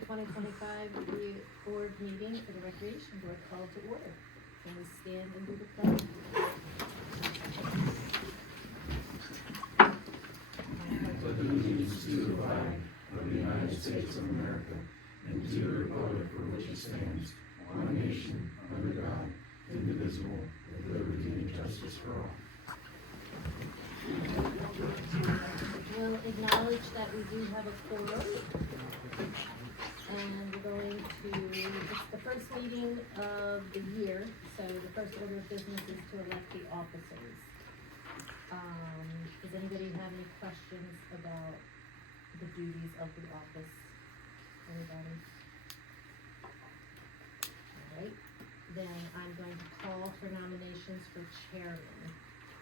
2025 Reorg meeting for the Recreation Board called to order. Can we stand and do the pledge? Pledge allegiance to the flag of the United States of America and to the republic for which it stands, one nation, under God, indivisible, with liberty and justice for all. We'll acknowledge that we do have a quorum. And we're going to, it's the first meeting of the year, so the first order of business is to elect the officers. Does anybody have any questions about the duties of the office? Anybody? All right, then I'm going to call for nominations for chairman.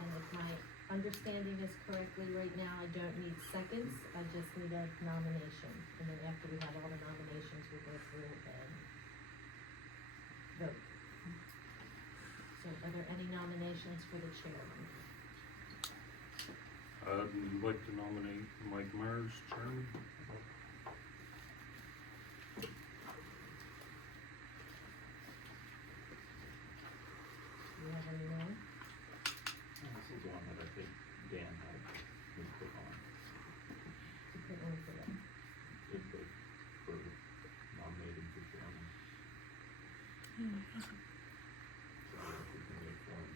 And if my understanding is correctly right now, I don't need seconds, I just need a nomination. And then after we have all the nominations, we go through and vote. So are there any nominations for the chairman? I'd like to nominate Mike Myers, chairman. Do you have any more? This is one that I think Dan had me put on, To put one for them. input for nominating for chairman. So if we can make one,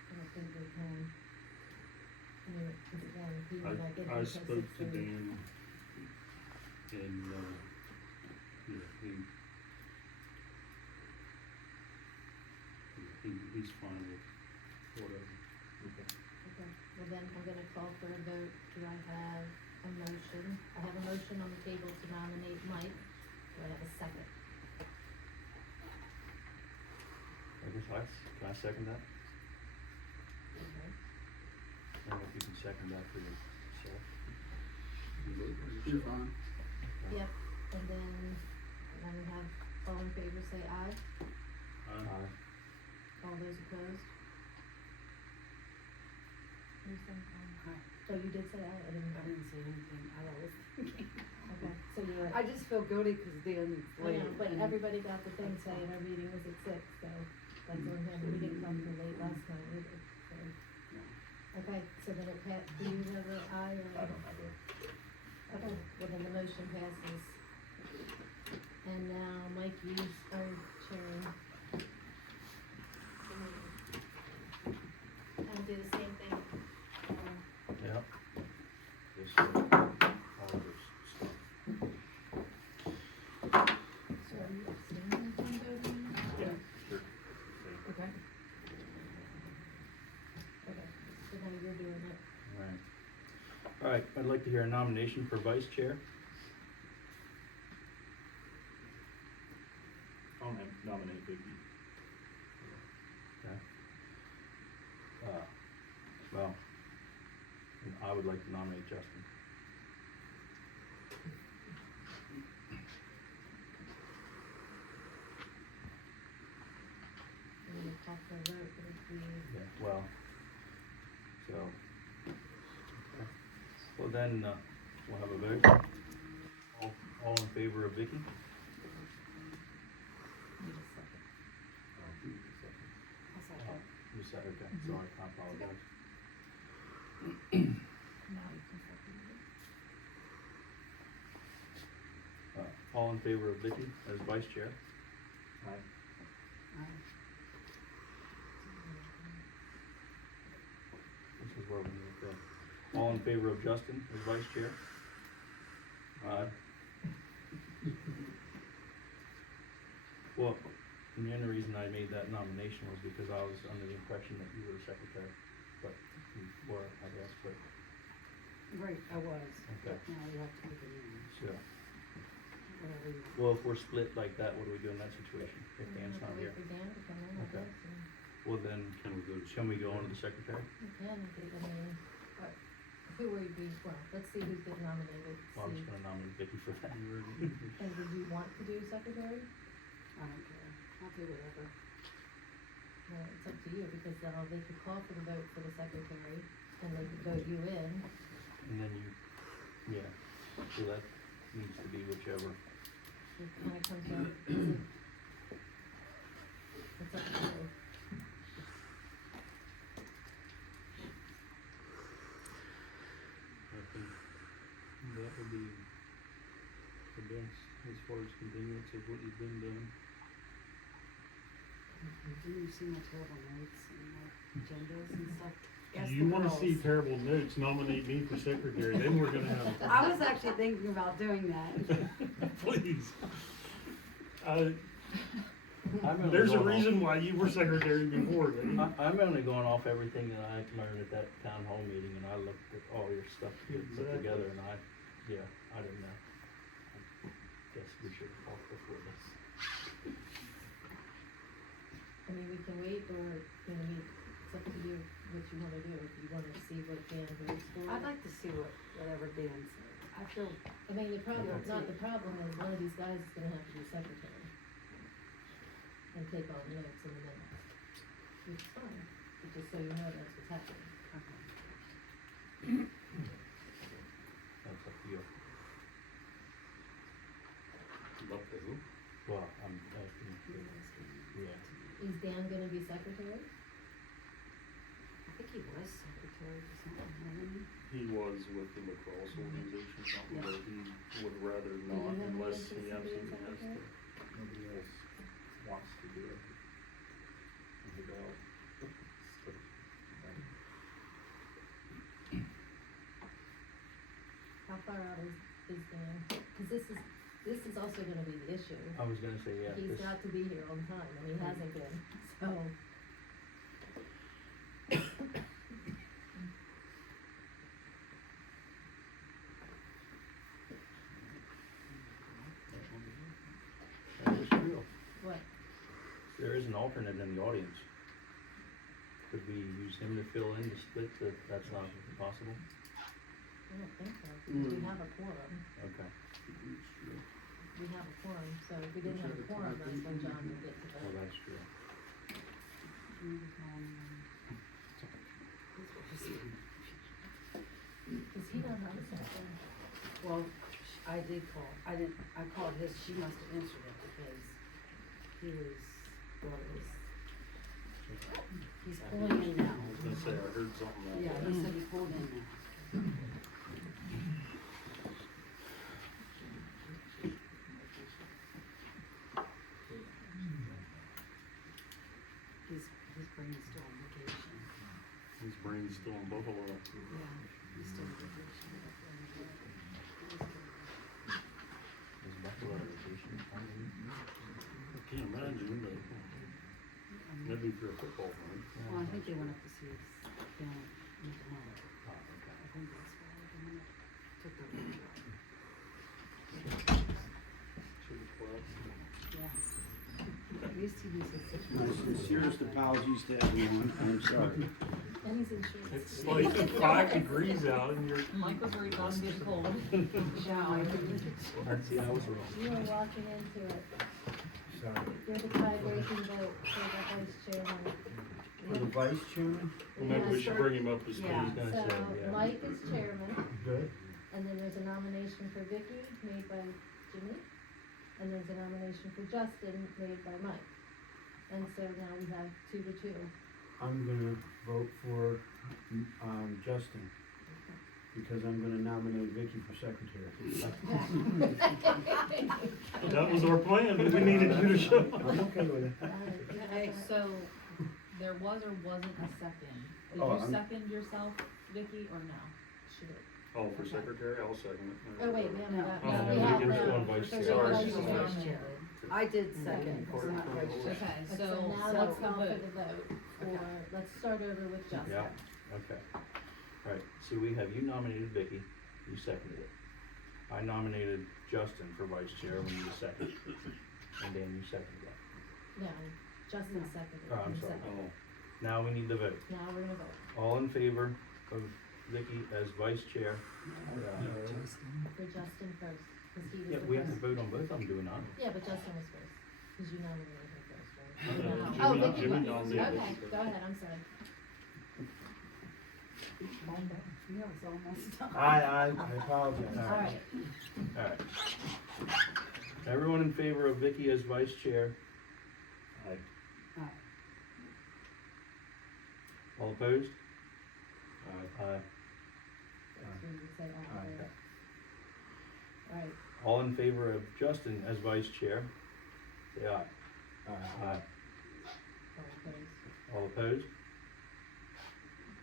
I don't think we can. I mean, because again, he would like it. I spoke to Dan, and, he's fine with whatever. okay. Okay, well then I'm gonna call for a vote. Do I have a motion? I have a motion on the table to nominate Mike. Do I have a second? I guess can I second that? Okay. I don't know if you can second that for yourself. You're fine. Yep, and then we have all in favor say aye. All those opposed? Who's saying aye? Oh, you did say aye? I didn't say anything, I was thinking. Okay, so you were. I just feel guilty because Dan's I late. know, but everybody got the thing saying our meeting was at 6, so that's on him. He didn't come too late last time either, so. Okay, so then it do you have an aye or? I don't have a, Okay, well then the motion passes. And now Mike, you are chairing. And do the same thing. yeah. This, all this stuff. So are you abstaining from voting? Yeah, sure. Okay. Okay, so now you're doing it. All right, I'd like to hear a nomination for vice chair. I'll nominate Vicky. Okay. Well, I would like to nominate Justin. We're gonna call for a vote, but if we, Yeah. Well, so, okay. Well then, we'll have a vote. All in favor of Vicky? need a second. I'll do the second. I'll second. You said, okay, sorry, I apologize. Now you can second it. All in favor of Vicky as vice chair? Aye. This is where we need to go. All in favor of Justin as vice chair? Aye. Well, and the only reason I made that nomination was because I was under the impression that you were the secretary, but you were, I guess, but, Right, I was, Okay. but now you have to put it in, so. whatever you want. Well, if we're split like that, what do we do in that situation, if Dan's not here? Wait for Dan to come in, I Okay. guess, and Well, then, Can we go to? can we go on to the secretary? you can, I mean, what, who will you be, well, let's see who's getting nominated, Well, I'm see. just gonna nominate Vicky for that. And do you want to do secretary? I don't care, I'll do whatever. Well, it's up to you, because they could call for the vote for the secretary, and they could vote you in. And then you, so that needs to be whichever. It kinda comes down, it's up to you. I think that would be the best as far as continuance of what you've been doing. Didn't you see my terrible notes and my agendas and stuff? Ask You the wanna see girls. terrible notes, nominate me for secretary, then we're gonna have. I was actually thinking about doing that. Please. I'm only There's a going off- reason why you were secretary before, Dave. I'm only going off everything that I learned at that town hall meeting, and I looked at all your stuff you put Exactly. together, and I didn't know. I guess we should have talked before this. I mean, we can wait, or, you know, it's up to you what you wanna do, if you wanna see what Dan votes for. I'd like to see whatever Dan says. I feel, I mean, the problem, Yeah. not the problem is one of these guys is gonna have to be secretary. And take all the notes in the minutes, which is fine, but just so you know that's what's happening. okay. That's up to you. Up to who? Well, I'm asking, yeah. Is Dan gonna be secretary? I think he was secretary for something, wasn't he? He was with the lacrosse organization, something, Yeah. but he would rather you not have any unless interest he in being absolutely has to. secretary? Nobody else wants to do it. The dog. How far out is Dan? Cause this is also gonna be the issue. I was gonna say, yeah, He's this, got to be here on time, and he hasn't been, so. that is true. What? There is an alternate in the audience. Could we use him to fill in the split that that's not possible? I don't think so, because we have a quorum, Okay. we have a quorum, so if we didn't have a quorum, that's when John would get to Well, vote. that's true. Does he not have a secretary? Well, I did call, I called his, she must have answered it because he was, well, it was, he's pulling in now. I was gonna say, I heard something like Yeah, that. he said he pulled in now. His brain's still on vacation. His brain's still in Buffalo. Yeah, he's still on vacation. Is Buffalo vacation? I can't imagine, but maybe for a football game. Well, I think they went up to see his family in the mall. Oh, okay. I think that's why they went up, took the road job. Yeah. At least he was a My sincerest apologies to everyone, I'm sorry. And he's in shorts. It's like 5 degrees out and you're. Mike was worried about him getting cold. See, I was wrong. You were walking into it. Sorry. You're the tie-breaking vote for the vice chairman. For the vice chairman? Well, maybe we should bring him up to speed. Yeah. I was gonna So say, yeah. Mike is chairman, Good. and then there's a nomination for Vicky made by Jimmy, and there's a nomination for Justin made by Mike. And so now we have 2-2. I'm gonna vote for, Justin, because I'm gonna nominate Vicky for secretary. That was our plan, but we needed you to show up. I'm okay with it. Okay, so there was or wasn't a second. Did Oh, you I'm- second yourself, Vicky, or no? Sure. Oh, for secretary, I'll second it. Oh, wait, we haven't No. got, Oh, no, we no, have, we just no. one vice So chair. we Sorry, have she's vice vice chair. chair. I did second, because I'm not vice chair. Okay, So so now so let's the call for vote. the vote for, let's start over with Justin. Yeah, okay. Alright, so we have you nominated Vicky, you seconded it. I nominated Justin for vice chair when you seconded it. And then you seconded it. No, Justin seconded. Oh, I'm You sorry. seconded. Now we need the vote. Now we're gonna vote All in favor of Vicky as vice chair? for Justin first, cause he was Yeah, the we have to first. vote on both, I'm doing that. Yeah, but Justin was first, cause you nominated him first, right? No, No. Jimmy- Oh, Vicky Jimmy was. nominated Okay, Vicky go ahead, I'm sorry. Calm down. Yeah, it's all messed up. I apologize. Alright, Alright. Everyone in favor of Vicky as vice chair? Aye. All opposed? Aye. Aye. that's when you say all, Aye. right, All in favor of Justin as vice chair? Say aye. Aye. all opposed. All opposed?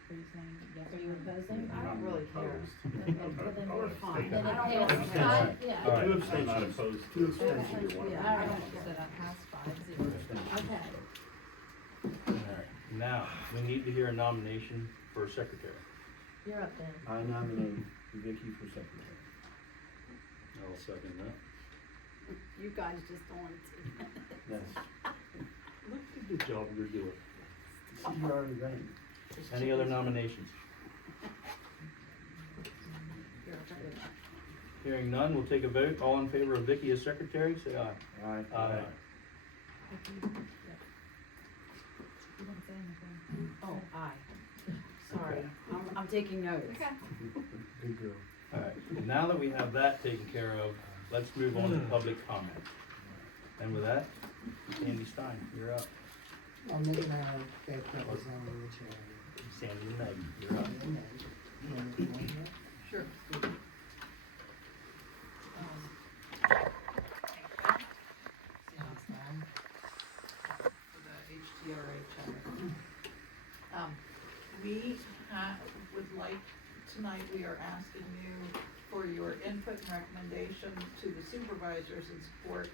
Are you saying yes? Are you opposing? I don't really care. Okay, well then We're we're fine. Then I it don't passes really care. five, yeah. All right. Two abstentions. Not opposed. Two abstentions. You're one. Yeah. All right. So that has 5-0. Okay, Alright. Now, we need to hear a nomination for secretary. you're up then. I nominate Vicky for secretary. I'll second that. You guys just don't want to. Yes. Look at the job you're doing. She's already ready. Any other nominations? You're okay. Hearing none, we'll take a vote. All in favor of Vicky as secretary, say aye. Aye. Aye. You didn't say anything. Oh, aye. Sorry, I'm taking notes. Okay. Good girl. Alright, now that we have that taken care of, let's move on to public comment. And with that, Andy Stein, you're up. I'll make my that representing the chair. Sandy and Meg, you're up. Sure. For the HTRA charter. We would like, tonight we are asking you for your input and recommendation to the supervisors in support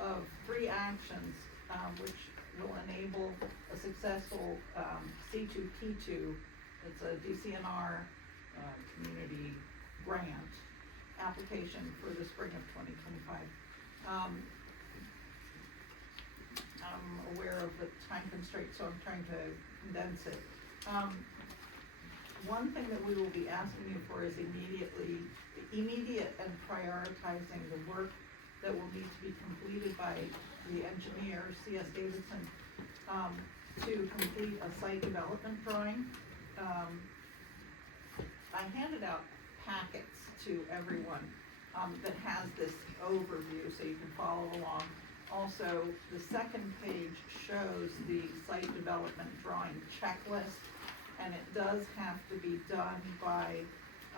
of 3 actions, which will enable a successful, C2P2. It's a DCNR, community grant application for the spring of 2025. I'm aware of the time constraint, so I'm trying to condense it. One thing that we will be asking you for is immediate and prioritizing the work that will need to be completed by the engineer, C.S. Davidson, to complete a site development drawing. I handed out packets to everyone, that has this overview, so you can follow along. Also, the second page shows the site development drawing checklist, and it does have to be done by,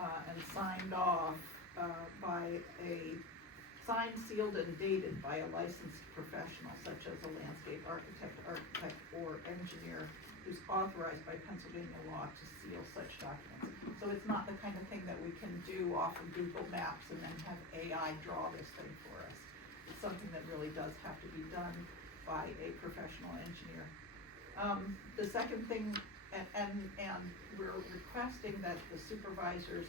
and signed off, by a, signed, sealed, and dated by a licensed professional, such as a landscape architect, or engineer who's authorized by Pennsylvania law to seal such documents. So it's not the kind of thing that we can do off of Google Maps and then have AI draw this thing for us. It's something that really does have to be done by a professional engineer. The second thing, and we're requesting that the supervisors,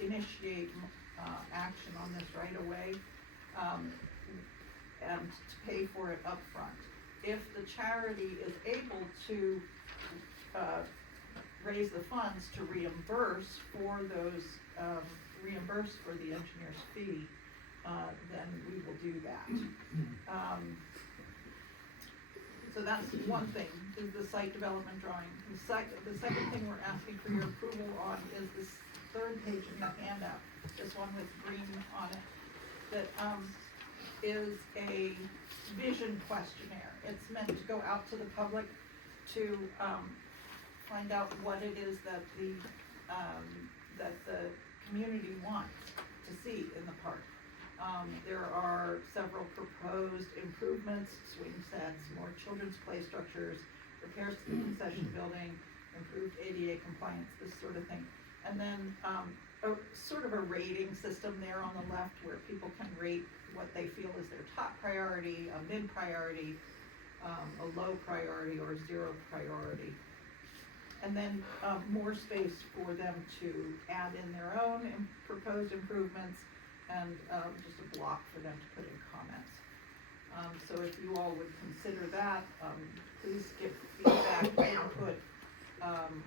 initiate, action on this right away, and to pay for it upfront. If the charity is able to, raise the funds to reimburse for those, reimburse for the engineer's fee, then we will do that. So that's one thing, is the site development drawing. The second thing we're asking for your approval on is this third page in the handout, this one with green on it, that, is a vision questionnaire. It's meant to go out to the public to, find out what it is that the community wants to see in the park. There are several proposed improvements, swing sets, more children's play structures, repairs to the concession building, improved ADA compliance, this sort of thing. And then, sort of a rating system there on the left where people can rate what they feel is their top priority, a mid priority, a low priority, or 0 priority. And then, more space for them to add in their own proposed improvements, and just a block for them to put in comments. So if you all would consider that, please give feedback, input.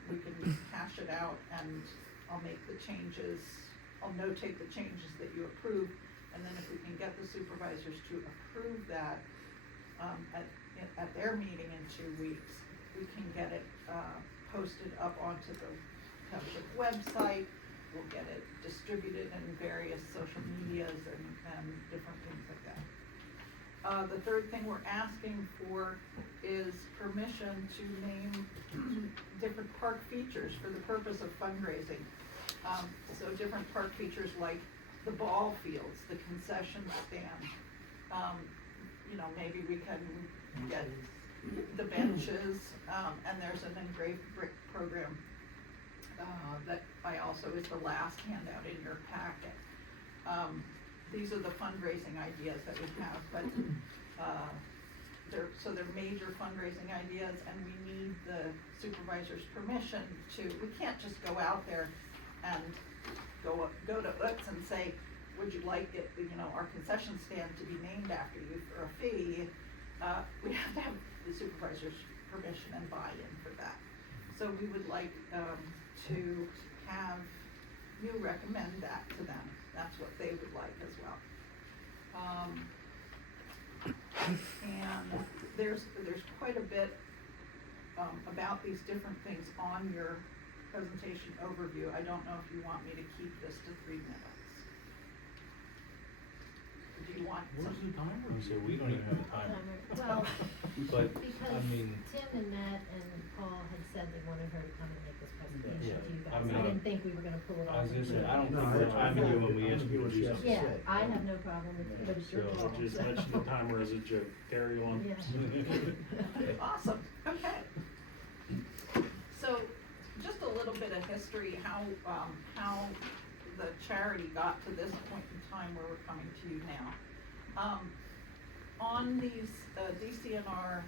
We can hash it out, and I'll make the changes, I'll notate the changes that you approve, and then if we can get the supervisors to approve that at their meeting in 2 weeks, we can get it posted up onto the township website, we'll get it distributed in various social medias and different things like that. The third thing we're asking for is permission to name different park features for the purpose of fundraising. So different park features like the ball fields, the concession stand, you know, maybe we can get the benches, and there's an engraved brick program, that I also is the last handout in your packet. These are the fundraising ideas that we have, but, they're major fundraising ideas, and we need the supervisor's permission we can't just go out there and go to Utz and say, would you like it, you know, our concession stand to be named after you for a fee? We have to have the supervisor's permission and buy-in for that. So we would like, to have you recommend that to them. That's what they would like as well. And there's quite a bit, about these different things on your presentation overview. I don't know if you want me to keep this to 3 minutes. Do you want Where's some? the timer? So we don't even have a timer. Well, But, because I mean, Tim and Matt and Paul had said they wanted her to come and make this presentation Yeah, to you I guys. mean, I didn't think we were gonna pull it I off. was gonna say, and do I don't it. think we're timing you when we ask you to do Yeah. something. Yeah, I have no problem with it, but it's your So, call. Just mention the timer as a joke, carry on. Yeah. Awesome, okay. So, just a little bit of history, how the charity got to this point in time where we're coming to you now. On these, DCNR,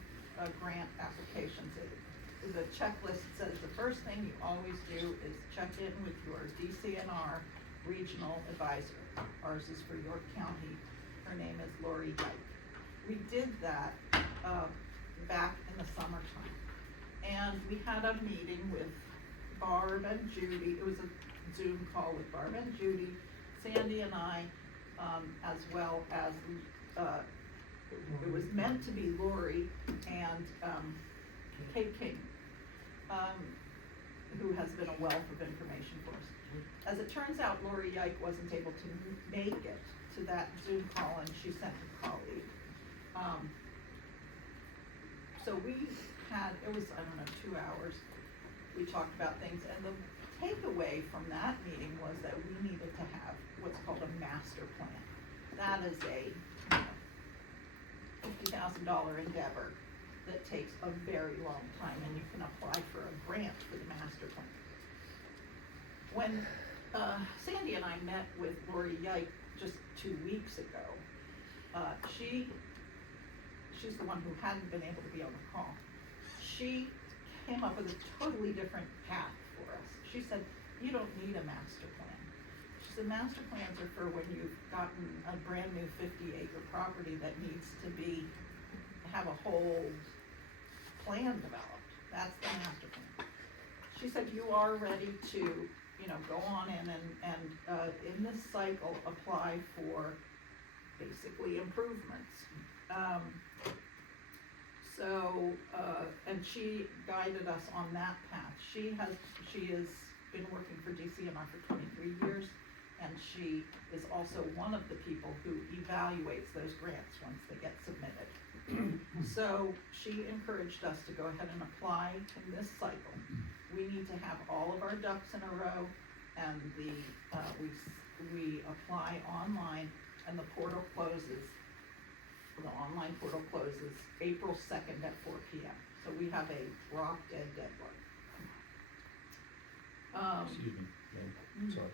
grant applications, the checklist says the first thing you always do is check in with your DCNR regional advisor. Ours is for York County, her name is Lori Dyke. We did that, back in the summertime. And we had a meeting with Barb and Judy, it was a Zoom call with Barb and Judy, Sandy and I, as well as, it was meant to be Lori and, Kate King, who has been a wealth of information for us. As it turns out, Lori Yike wasn't able to make it to that Zoom call, and she sent a colleague. So we had, it was, I don't know, 2 hours, we talked about things, and the takeaway from that meeting was that we needed to have what's called a master plan. That is a $50,000 endeavor that takes a very long time, and you can apply for a grant for the master plan. When Sandy and I met with Lori Yike just 2 weeks ago, she's the one who hadn't been able to be on the call. She came up with a totally different path for us. She said, you don't need a master plan. She said, master plans are for when you've gotten a brand new 50-acre property that needs to have a whole plan developed. That's the master plan. She said, you are ready to, go on in and in this cycle, apply for basically improvements. And she guided us on that path. She has been working for DCNR for 23 years, and she is also one of the people who evaluates those grants once they get submitted. So she encouraged us to go ahead and apply in this cycle. We need to have all of our ducks in a row, and we apply online, and the portal closes. The online portal closes April 2nd at 4 p.m. So we have a drop dead deadline. Excuse me, Dave, sorry,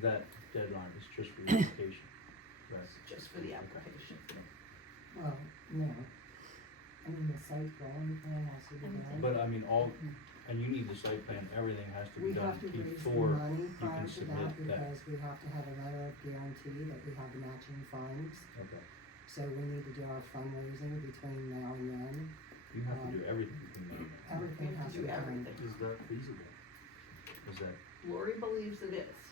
that deadline is just for the application, right? Just for the application. Well, no. I mean, the site drawing plan has to be done. But I mean, and you need the site plan, everything has to be We done have to raise the before money you prior can to submit that that. because we have to have a letter of guarantee that we have the matching funds. Okay, So we need to do our fundraising between now and then. you have to do everything between now and then. Everything We have has to to do be done. everything. Is that feasible? Is that, Lori believes it is.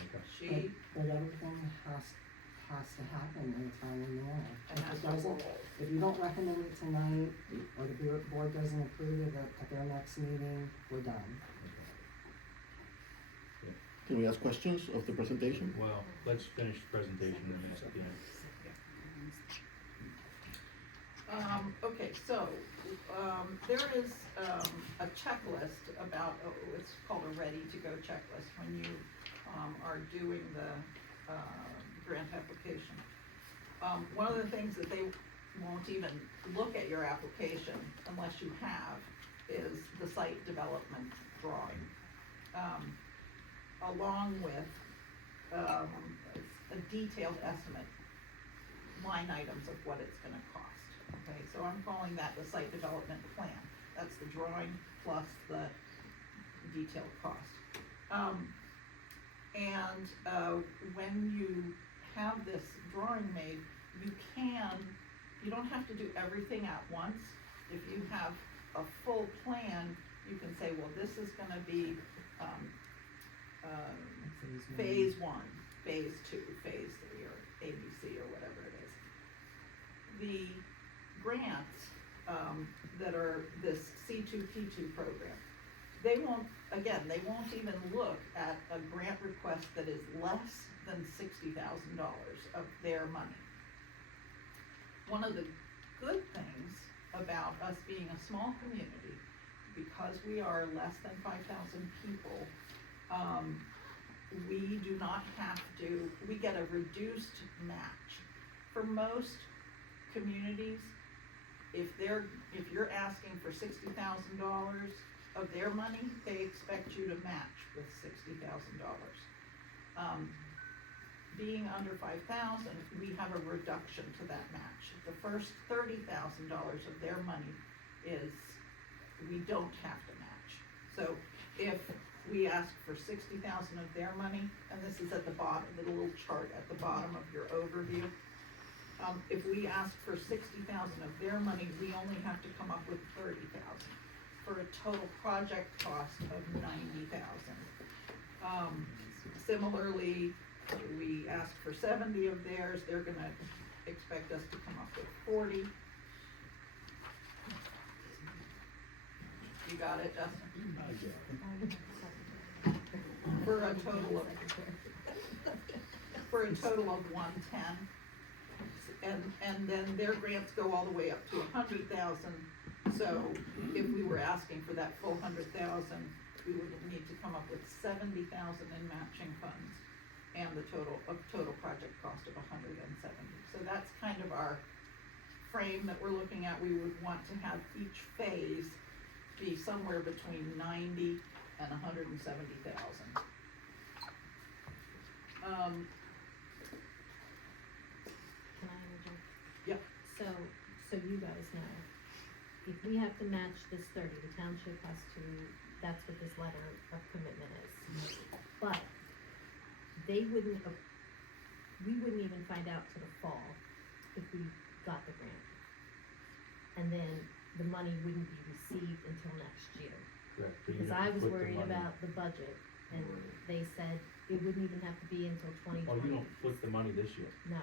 okay, But everything has to happen in a timely manner. And If that's it what doesn't, we'll, if you don't recommend it tonight, or the board doesn't approve it at their next meeting, we're done. okay. Can we ask questions of the presentation? Well, let's finish the presentation and then at the end. Okay, so, there is, a checklist about, it's called a ready-to-go checklist when you, are doing the, grant application. One of the things that they won't even look at your application unless you have is the site development drawing. Along with, a detailed estimate, line items of what it's gonna cost. Okay, so I'm calling that the site development plan. That's the drawing plus the detailed cost. When you have this drawing made, you don't have to do everything at once. If you have a full plan, you can say, well, this is gonna be, phase 1, phase 2, phase 3, or ABC, or whatever it is. The grants, that are this C2P2 program, they won't even look at a grant request that is less than $60,000 of their money. One of the good things about us being a small community, because we are less than 5,000 people, we do not have to, we get a reduced match. For most communities, if you're asking for $60,000 of their money, they expect you to match with $60,000. Being under 5,000, we have a reduction to that match. The first $30,000 of their money is, we don't have to match. So if we ask for 60,000 of their money, and this is at the bottom, the little chart at the bottom of your overview. If we ask for 60,000 of their money, we only have to come up with 30,000 for a total project cost of 90,000. Similarly, we ask for 70 of theirs, they're gonna expect us to come up with 40. You got it, Justin? For a total of 110. And then their grants go all the way up to 100,000. So if we were asking for that full 100,000, we would need to come up with 70,000 in matching funds and the total project cost of 170. So that's kind of our frame that we're looking at. We would want to have each phase be somewhere between 90 and 170,000. Can I interject? Yep. So you guys know, if we have to match this 30, the township has to, that's what this letter of commitment is. But we wouldn't even find out till the fall if we got the grant. And then the money wouldn't be received until next year. Correct. Because I was worried about the budget, and they said it wouldn't even have to be until 2020. Oh, you don't flip the money this year, No,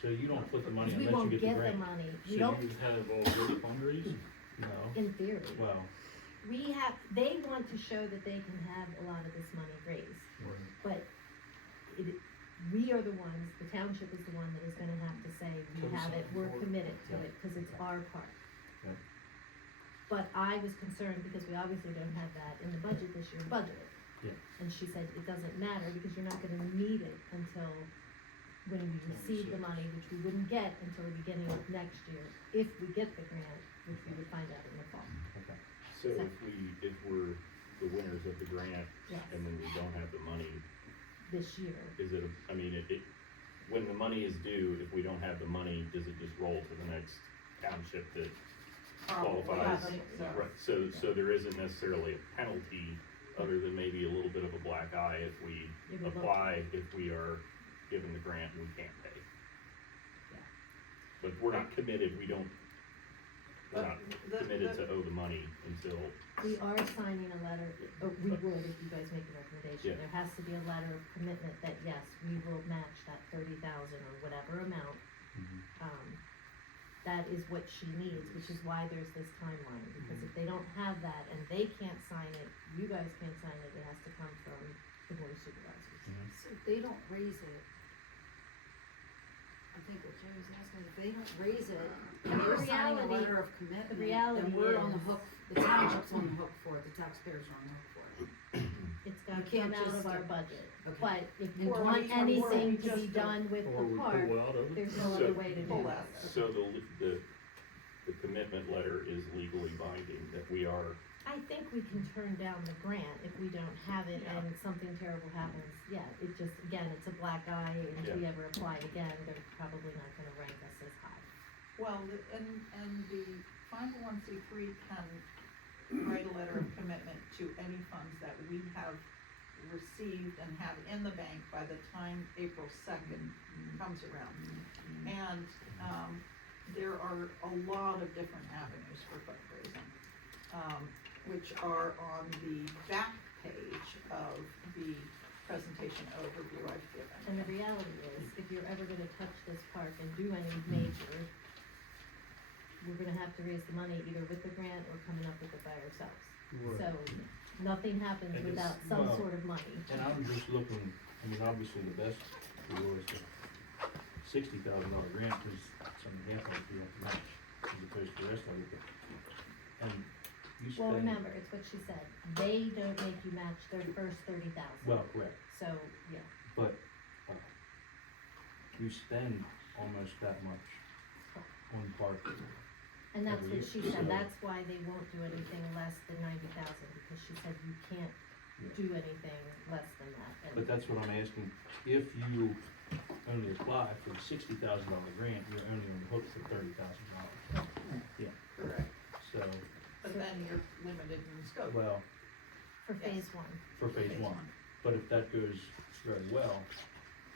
so you don't flip the money because we unless won't you get the get the grant. money. So We don't, you have already fundraised? No, in theory. well, They want to show that they can have a lot of this money raised, but we are the ones, the township is the one that is gonna have to say, we have it, we're committed to it, cause it's our part. Yep. But I was concerned because we obviously don't have that in the budget this year, budgeted. Yeah. And she said, it doesn't matter because you're not gonna need it until when we receive the money, which we wouldn't get until the beginning of next year, if we get the grant, which we would find out in the fall. okay. So if we're the winners of the grant Yes, and then we don't have the money, this year. is it, when the money is due, if we don't have the money, does it just roll to the next township that qualifies? I think so. Right, so there isn't necessarily a penalty other than maybe a little bit of a black eye if we If we don't- apply, if we are given the grant and we can't pay. Yeah. But we're not committed, we're not The- committed to owe the money until, We are signing a letter, we would if you guys make a recommendation, Yeah. there has to be a letter of commitment that yes, we will match that 30,000 or whatever amount. That is what she needs, which is why there's this timeline, because if they don't have that and they can't sign it, you guys can't sign it, it has to come from the the board of supervisors. So if they don't raise it, I think what Jay was asking, if they don't raise it, and The they're signing a reality- letter of commitment, reality then we're on the is- hook, the township's on the hook for it, the taxpayers are on the hook for it. It's gotta You can't come out just of our go- budget, Okay. but if In you want 2024, anything we to be just done with Or the we park, pull out of it. there's no So- other way to do Pull it. out. So the commitment letter is legally binding, that we are, I think we can turn down the grant if we don't have it Yeah. and something terrible happens. Yeah, it just, again, it's a black eye, and if we ever apply again, they're probably not gonna rank us as high. Well, and the 501c3 can write a letter of commitment to any funds that we have received and have in the bank by the time April 2nd comes around. And, there are a lot of different avenues for fundraising, which are on the back page of the presentation overview I've given. And the reality is, if you're ever gonna touch this park and do any major, we're gonna have to raise the money either with the grant or coming up with it by ourselves. Right. So, nothing happens And it's- without some well, sort of money. And I'm just looking, I mean, obviously the best deal is the $60,000 grant, cause something half of it you have to match, as opposed to the rest of it, but, and you spend. Well, remember, it's what she said, they don't make you match their first 30,000. Well, correct, So, yeah, but, you spend almost that much on park. and that's Every what she year, said, so- that's why they won't do anything less than 90,000, because she said you can't Yeah. do anything less than that. And But that's what I'm asking, if you only apply for the $60,000 grant, you're only on the hook for $30,000. Yeah, Correct. so, But then you're limited in scope. well, For Yes. phase one. for phase one, but if that goes very well,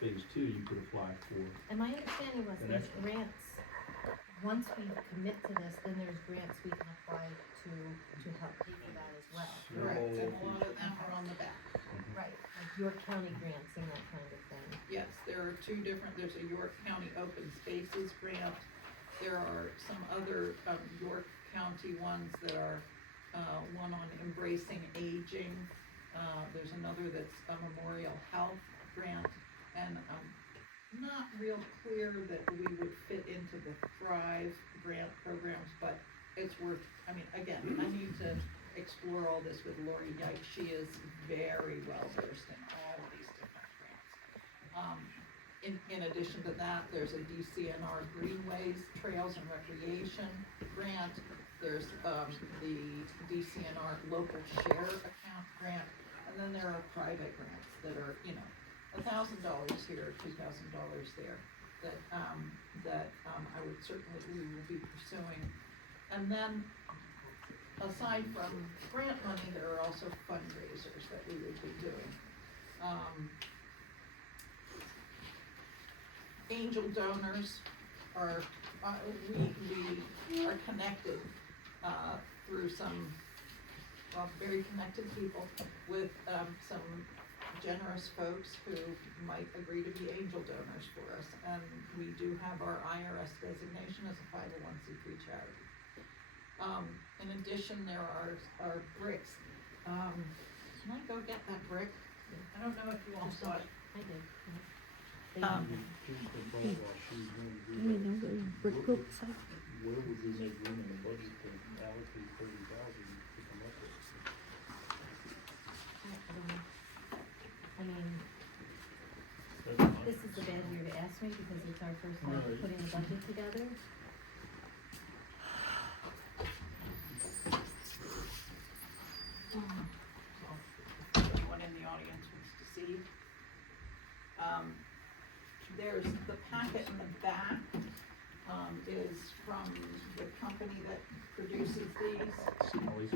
phase two, you could apply for, And my understanding was The there's next one. grants, once we commit to this, then there's grants we can apply to help pay for that as well. Correct, and a lot of them are on the back. Right, like York County grants and that kind of thing. Yes, there are two different, there's a York County Open Spaces grant. There are some other, York County ones that are, one on embracing aging. There's another that's a Memorial Health grant, and I'm not real clear that we would fit into the Thrive grant programs, but it's worth, I mean, again, I need to explore all this with Lori Dyke. She is very well versed in all of these different grants. In addition to that, there's a DCNR Greenways, Trails and Recreation grant. There's, the DCNR Local Share Account grant, and then there are private grants that are, $1,000 here, $2,000 there, that I would certainly, we will be pursuing. And then, aside from grant money, there are also fundraisers that we would be doing. Angel donors are, we are connected, through some, very connected people with, some generous folks who might agree to be angel donors for us. And we do have our IRS designation as a 501c3 charity. In addition, there are bricks. Can I go get that brick? I don't know if you all saw it. I did. Here's the thought while she's going to do that. Where would we make room in the budget to allocate 30,000 to come up with? I don't know. I mean, That's fine. this is a bad year to ask me because it's our first time Right. putting the budget together. So, if anyone in the audience wants to see. There's the packet in the back, is from the company that produces these. Smellies.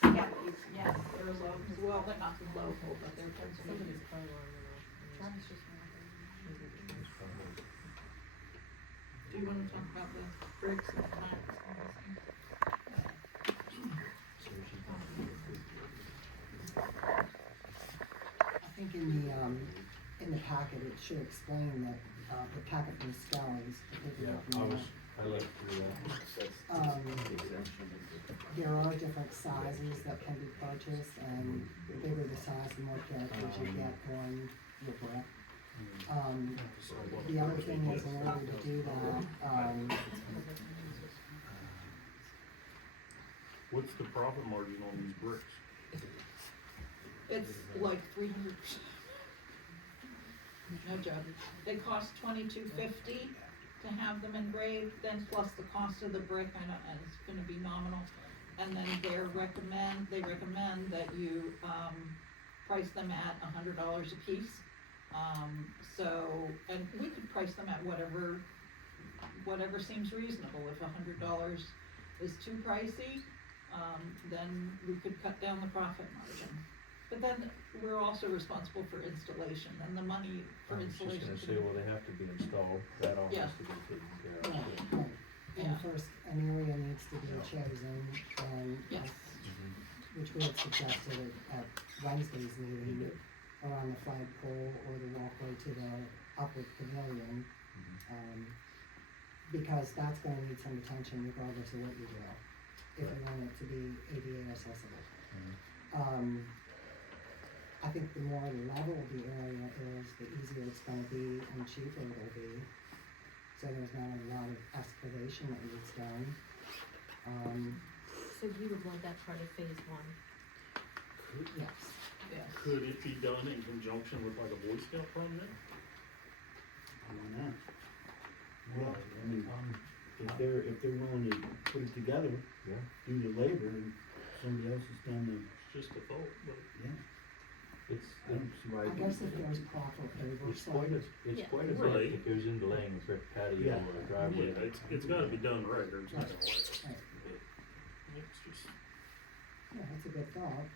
Skellies, yes, they're local, well, they're not local, but they're Pennsylvania. Somebody's car alarm went off. Travis just went over. Do you wanna talk about the bricks and plants? I think in the packet, it should explain that the packet from Skelly's, the Yeah, paperwork. I looked through that. There are different sizes that can be purchased, and the bigger the size, the more characters you get on your brick. The other thing is, in order to do that, What's the profit margin on these bricks? It's like 300. No joke. They cost $22.50 to have them engraved, then plus the cost of the brick, and it's gonna be nominal. And then they recommend that you, price them at $100 a piece. And we could price them at whatever seems reasonable. If $100 is too pricey, then we could cut down the profit margin. But then we're also responsible for installation, and the money for I was just installation. gonna say, well, they have to be installed, that all Yeah. has to be taken care of. right, too. right. Yeah. And first, an area needs to be chosen, and Yes, which we had suggested at Wednesday's meeting, around the flagpole or the walkway to the upper pavilion. Because that's gonna need some attention regardless of what you do, if you want it to be ADA accessible. I think the more level the area is, the easier it's gonna be and cheaper it'll be. So there's not a lot of excavation that needs done. So you would want that part of phase one? Yes. yes. Could it be done in conjunction with like a Boy Scout project? Why not? Yeah, I mean, if they're willing to put it together, Yeah. do the labor, and somebody else has done It's just a thought, but the, yeah. It's, I don't it's right. I guess if there's proper It's quite a, oversight, it's Yeah. quite a Right. bit that goes into laying a brick patio Yeah. or a driveway. yeah, it's gotta be done right, or it's not gonna last. Right. But it's just, yeah, that's a good thought.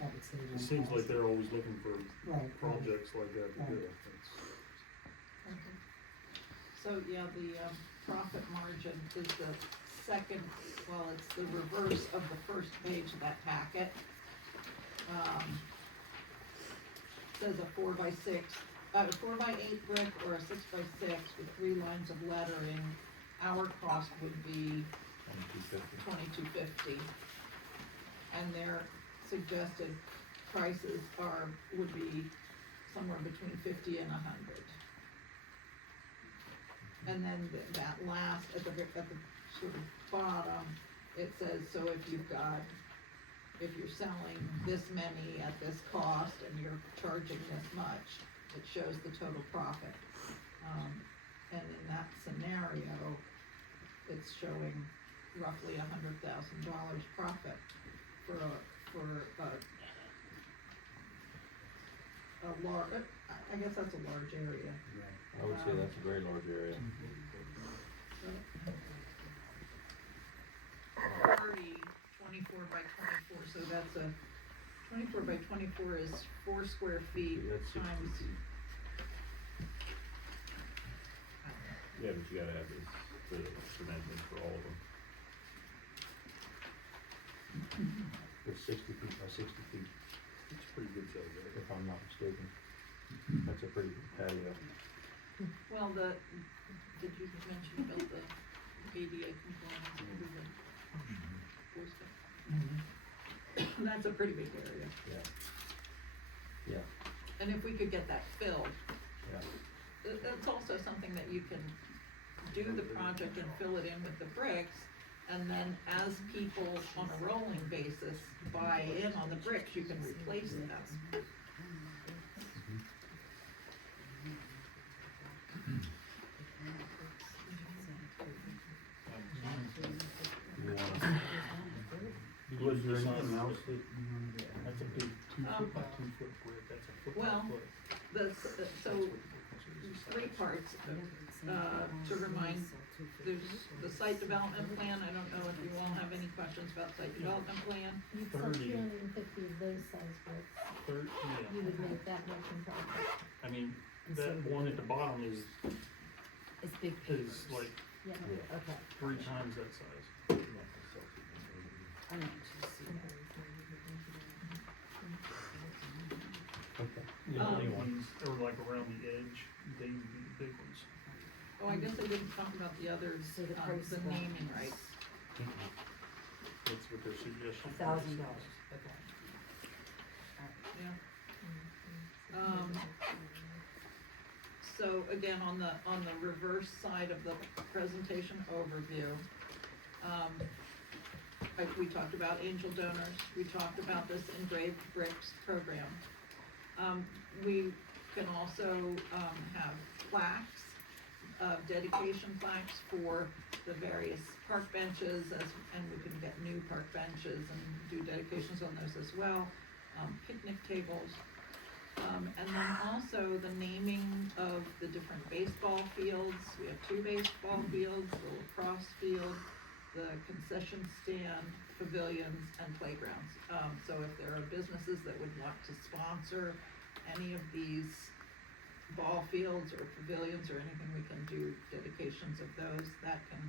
That would save it on seems like cost. they're always looking for Right, projects like that to do. Right. So, yeah, the, profit margin is the second, well, it's the reverse of the first page of that packet. Says a 4x6, 4x8 brick or a 6x6 with 3 lines of lettering. Our cost would be $22.50. And their suggested prices would be somewhere between 50 and 100. And then that last, at the sort of bottom, it says, so if you're selling this many at this cost and you're charging this much, it shows the total profit. And in that scenario, it's showing roughly $100,000 profit for a large, I guess that's a large area. I would say that's a very large area. 24 by 24, so that's a, 24 by 24 is 4 square feet That's 60 times. feet. Yeah, but you gotta have the dimensions for all of them. It's 60 feet by 60 feet, It's a pretty good size area. if I'm not mistaken. That's a pretty good patio. Well, did you mention about the ADA compliance? Boy Scout? That's a pretty big area. Yeah. Yeah, And if we could get that filled, yeah. it's also something that you can do the project and fill it in with the bricks, and then as people on a rolling basis buy in on the bricks, you can replace them. You wanna, Was there anything else that you wanted to add? That's a big 2 foot by 2 foot brick, that's a foot by Well, foot. so, 3 parts, to remind, there's the site development plan. I don't know if you all have any questions about site development plan. You'd sell 30. 250 of those size bricks, you Yeah, would make that much in profit. I mean, that one at the bottom is It's big like Yeah, Yeah. Okay, 3 times that size. I want to see that. okay. The only ones or like around the edge, they would be the big ones. Oh, I guess I didn't talk about the others, So the price the of that naming is rights. That's what their suggestion. $1,000, okay. So again, on the reverse side of the presentation overview, like we talked about angel donors, we talked about this engraved bricks program. We can also, have plaques, dedication plaques for the various park benches and we can get new park benches and do dedications on those as well, picnic tables. And then also the naming of the different baseball fields. We have 2 baseball fields, the lacrosse field, the concession stand, pavilions, and playgrounds. So if there are businesses that would want to sponsor any of these ball fields or pavilions or anything, we can do dedications of those. That can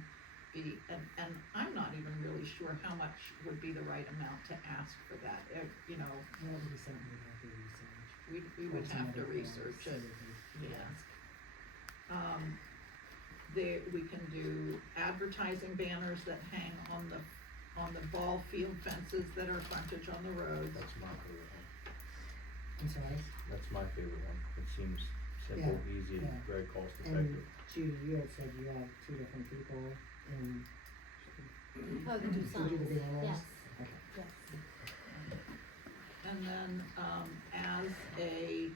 be, and I'm not even really sure how much would be the right amount to ask for that. You know, That would be something we'd have to research. we would have to research it, yes. We can do advertising banners that hang on the ball field fences that are frontage on the roads. That's my favorite one. I'm sorry? That's my favorite one. It seems simple, easy, yeah. very cost And effective. Judy, you had said you have 2 different people in, Oh, the to two do signs, the banners? yes, Okay. yes. And then, as a,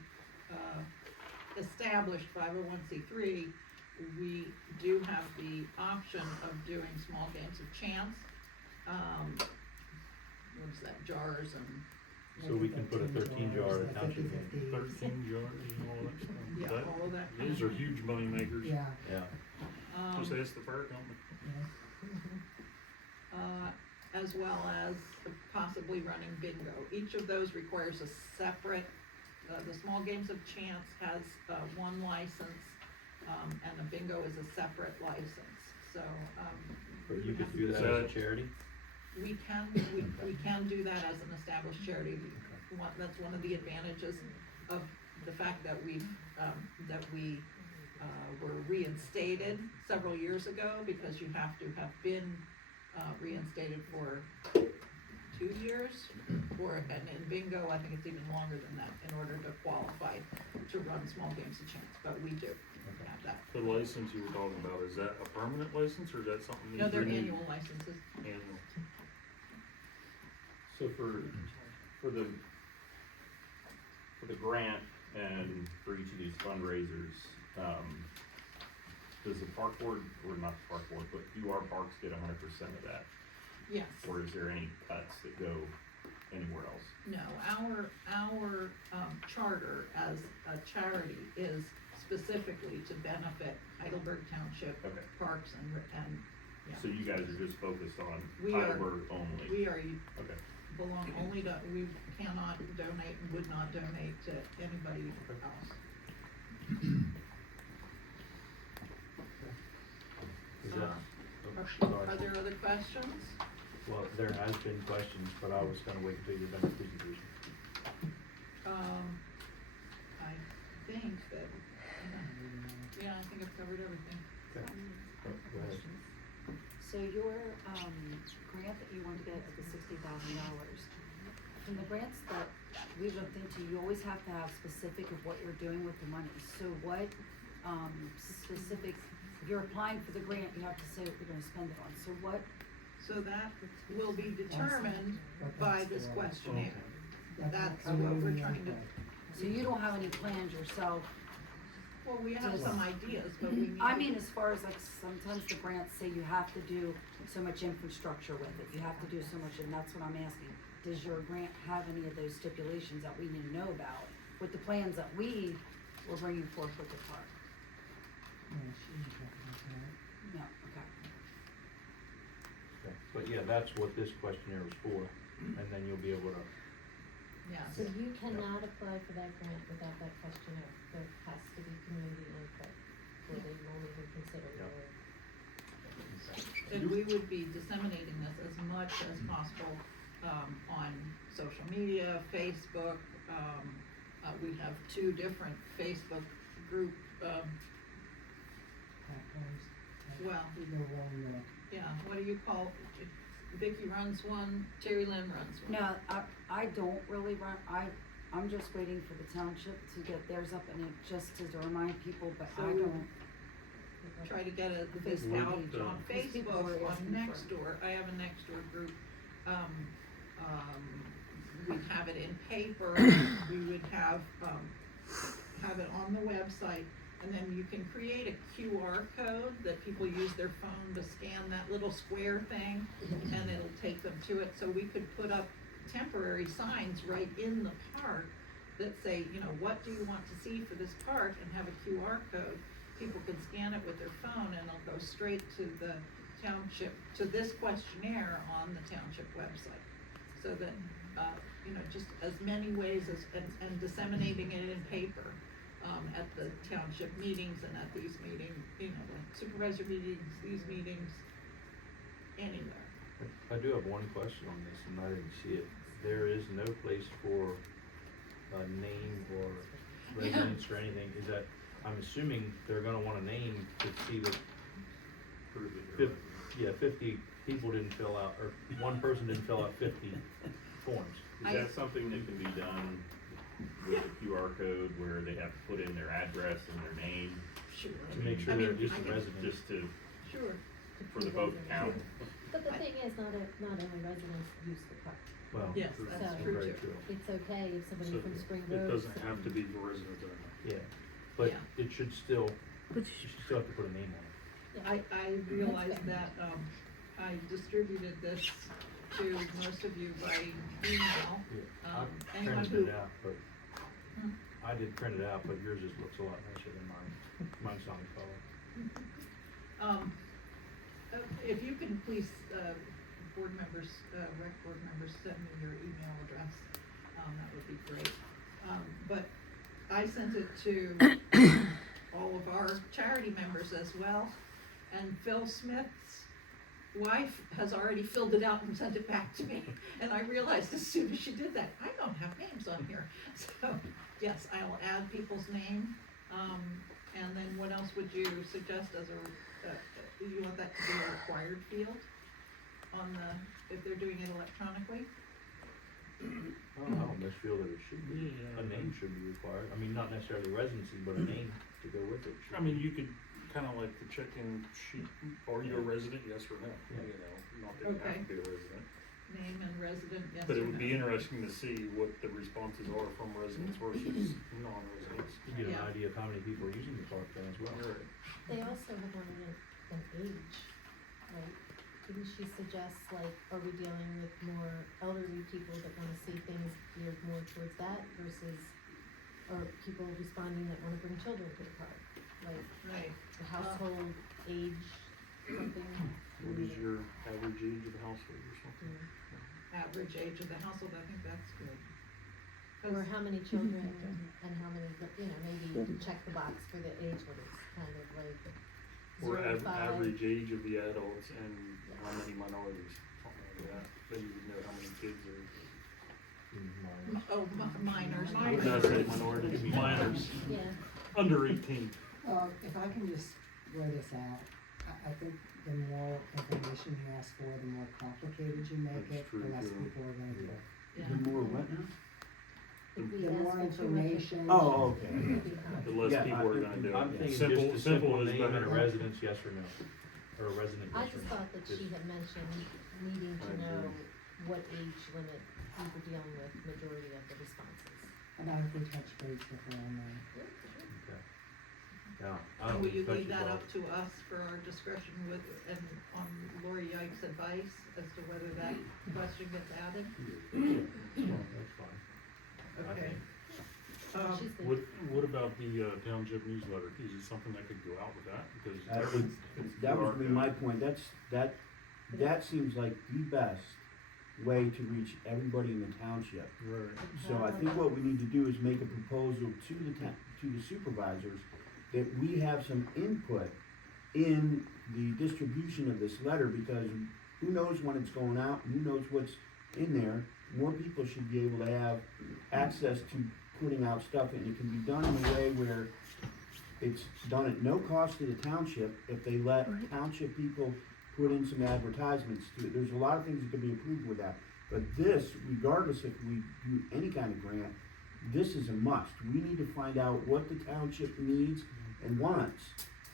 established 501c3, we do have the option of doing small games of chance. What's that, jars and, So we can put a 13 jar jars, township the in. 13 jars and all that stuff. yeah, That- all of that kind Those of. are huge money makers. Yeah, Yeah. Just ask the fire company. yeah. As well as possibly running bingo. Each of those requires a separate, the small games of chance has, 1 license, and the bingo is a separate license, so, But you could do that So- as a charity? we can do that as an established charity. That's one of the advantages of the fact that we were reinstated several years ago, because you have to have been, reinstated for 2 years, and in bingo, I think it's even longer than that, in order to qualify to run small games of chance, but we do have that. The license you were talking about, is that a permanent license or is that something you No, they're renew? annual licenses. Annual. So for the grant and for each of these fundraisers, does the park board, or not the park board, but do our parks get 100% of that? Yes. Or is there any cuts that go anywhere else? No, our charter as a charity is specifically to benefit Heidelberg Township Okay. parks and, yeah. So you guys are just focused on We are- Heidelberg only? We are, Okay. belong only to, we cannot donate and would not donate to anybody else. Is that, Are sorry. there other questions? Well, there has been questions, but I was gonna wait until you're done the presentation. I think that, yeah, I think I've covered everything. Go ahead. So your, grant that you want to get at the $60,000, from the grants that we've looked into, you always have to have specific of what you're doing with the money. So what, specific, if you're applying for the grant, you have to say what you're gonna spend it on. So what, So that will be determined What by that's this for. questionnaire. That's how what many we're we trying to, have so you don't have any plans yourself? well, we have Just- some ideas, but we need. I mean, as far as like, sometimes the grants say you have to do so much infrastructure with it, you have to do so much, and that's what I'm asking. Does your grant have any of those stipulations that we need to know about with the plans that we were bringing forth with the park? No, she didn't talk about that. No, okay. Okay. But yeah, that's what this questionnaire was for, and then you'll be able to, Yes. So you cannot apply for that grant without that questionnaire, there has to be community input, or they won't even consider Yep. your. And we would be disseminating this as much as possible, on social media, Facebook, we have 2 different Facebook group, Platforms. well, Either one, yeah, what do you call, Vicky runs one, Terry Lynn runs one. No, I don't really run, I'm just waiting for the township to get theirs up and it just to remind people, but I So- don't. Try to get this Facebook out page, on These people Facebook, are on asking for it. Nextdoor, I have a Nextdoor group. We'd have it in paper, we would have it on the website, and then you can create a QR code that people use their phone to scan that little square thing, and it'll take them to it, so we could put up temporary signs right in the park that say, you know, what do you want to see for this park, and have a QR code. People can scan it with their phone and it'll go straight to the township, to this questionnaire on the township website. So that, you know, just as many ways as, and disseminating it in paper, at the township meetings and at these meetings, you know, the supervisor meetings, these meetings, anywhere. I do have one question on this, and I didn't see it. There is no place for a name or residence or anything. Is that, I'm assuming they're gonna want a name to see that Prove that you're yeah, 50 people didn't fill out, or one person didn't fill out 50 forms. Is that something that can be done with a QR code where they have to put in their address and their name? Sure. To make sure I they're mean, just I a can- resident. Just to, Sure. for the vote to count? But the thing is, not every residents use the park. Well, Yes, true. that's So- true Very too. true. It's okay if somebody So from Spring it Road. doesn't have to be for residents or not. Yeah, but Yeah. it should still, you should still have to put a name on it. I realized that, I distributed this to most of you by email. Yeah, I Anyone printed who- it out, but Hmm. I did print it out, but yours just looks a lot nicer than mine. Mine's not in color. If you can please, board members, rec board members, send me your email address, that would be great. But I sent it to all of our charity members as well, and Phil Smith's wife has already filled it out and sent it back to me, and I realized as soon as she did that, I don't have names on here, so, yes, I will add people's name, and then what else would you suggest as a, you want that to be a required field on the, if they're doing it electronically? I almost feel that it should be, a name should be required. I mean, not necessarily residency, but a name to go with it. should I mean, be. you could kinda like the check-in sheet, are you a resident, yes or no, Yeah. you know, not that you have to be a resident. Name and resident, yes But or it would be no? interesting to see what the responses are from residents versus non-residents. You get an Yeah. idea of how many people are using the park then as well. Right. They also have wanted an age, right? Didn't she suggest, like, are we dealing with more elderly people that wanna see things geared more towards that versus, or people responding that wanna bring children to the park? Like, Right, the household age, something? What is your average age of the household or something? average age of the household, I think that's good. Or how many children and how many, you know, maybe check the box for the age limits, kind of like Or 0 to 5. average age of the adults and how many minorities, something like that, then you would know how many kids are. Oh, minors. What did I say, minorities, minors, Yeah, under 18. if I can just throw this out, I think the more information you ask for, the more complicated you make That's it, true, the less too. people are gonna do it. Yeah. The more what now? if we The ask more for too much information. Oh, okay. it would be hard. The less Yeah, people are I- gonna do I'm it. thinking Simple, just a simple is name and a better. residence, yes or no, or a resident, I yes or just no. thought that she had mentioned needing I to know agree. what age limit we were dealing with majority of the responses. And I can touch base with her on that. Okay. Yeah, I And don't will you touch leave it that all. up to us for our discretion with, and on Lori Yike's advice as to whether that question gets added? That's fine. I Okay. think. She's good. What about the township newsletter? Is it something that could go out with that? Because That would, that would be my point, that seems like the best way to reach everybody in the township. Right. So I think what we need to do is make a proposal to to the supervisors that we have some input in the distribution of this letter, because who knows when it's going out, and who knows what's in there. More people should be able to have access to putting out stuff, and it can be done in a way where it's done at no cost to the township if they let township people put in some advertisements to it. There's a lot of things that can be improved with that. But this, regardless if we do any kind of grant, this is a must. We need to find out what the township needs and wants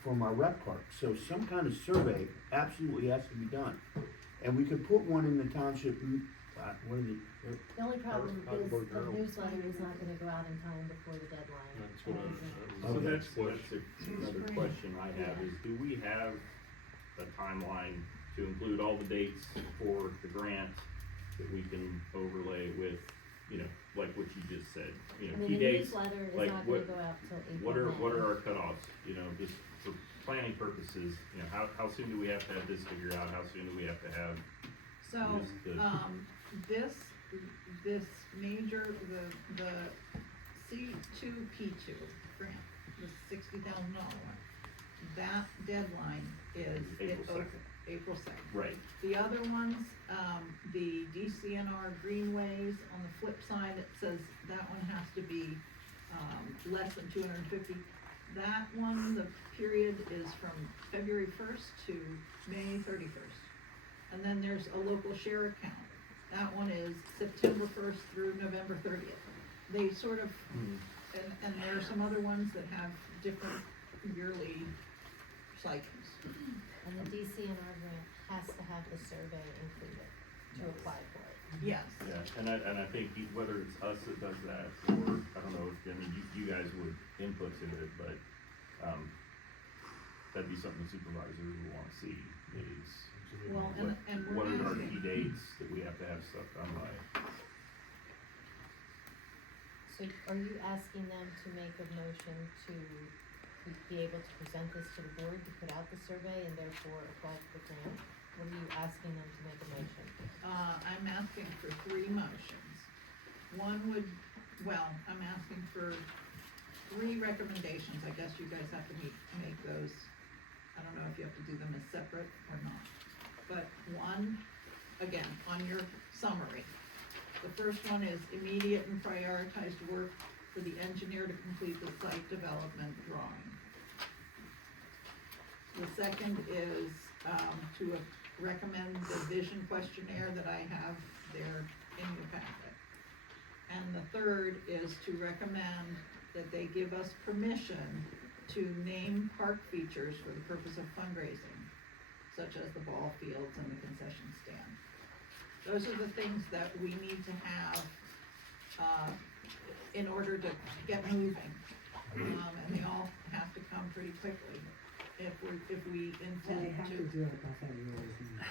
from our rec park. So some kind of survey absolutely has to be done. And we could put one in the township, what is it? The only problem is Heidelberg the Herald. newsletter is not gonna go out in time before the deadline. That's what And- So Okay. that's another question I have is, do we have a timeline to include all the dates for the grant that we can overlay with, you know, like what you just said, you I know, mean, key the dates? newsletter is like not gonna what- go out till April, What May. are our cutoffs, you know, just for planning purposes, you know, how soon do we have to have this figured out, how soon do we have to have So, just the, this major, the C2P2 grant, the $60,000 one, that deadline is April 2nd. April 2nd. right, The other ones, the DCNR greenways, on the flip side, it says that one has to be, less than 250. That one, the period is from February 1st to May 31st. And then there's a local share account. That one is September 1st through November 30th. They sort of, and there are some other ones that have different yearly cycles. And the DCNR grant has to have the survey included to apply for it. Yes. yeah, and I think whether it's us that does that, or, I don't know, I mean, you guys would input to it, but, that'd be something the supervisor would wanna see, is Well, what, and what we're are our asking. key dates that we have to have stuff done by? So are you asking them to make a motion to be able to present this to the board to put out the survey and therefore apply for the grant? What are you asking them to make a motion? I'm asking for 3 motions. One would, well, I'm asking for 3 recommendations. I guess you guys have to make those. I don't know if you have to do them as separate or not. But one, again, on your summary. The first one is immediate and prioritized work for the engineer to complete the site development drawing. The second is, to recommend the vision questionnaire that I have there in your packet. And the third is to recommend that they give us permission to name park features for the purpose of fundraising, such as the ball fields and the concession stand. Those are the things that we need to have, in order to get moving. And they all have to come pretty quickly if we And they intend have to to. do it by February's meeting.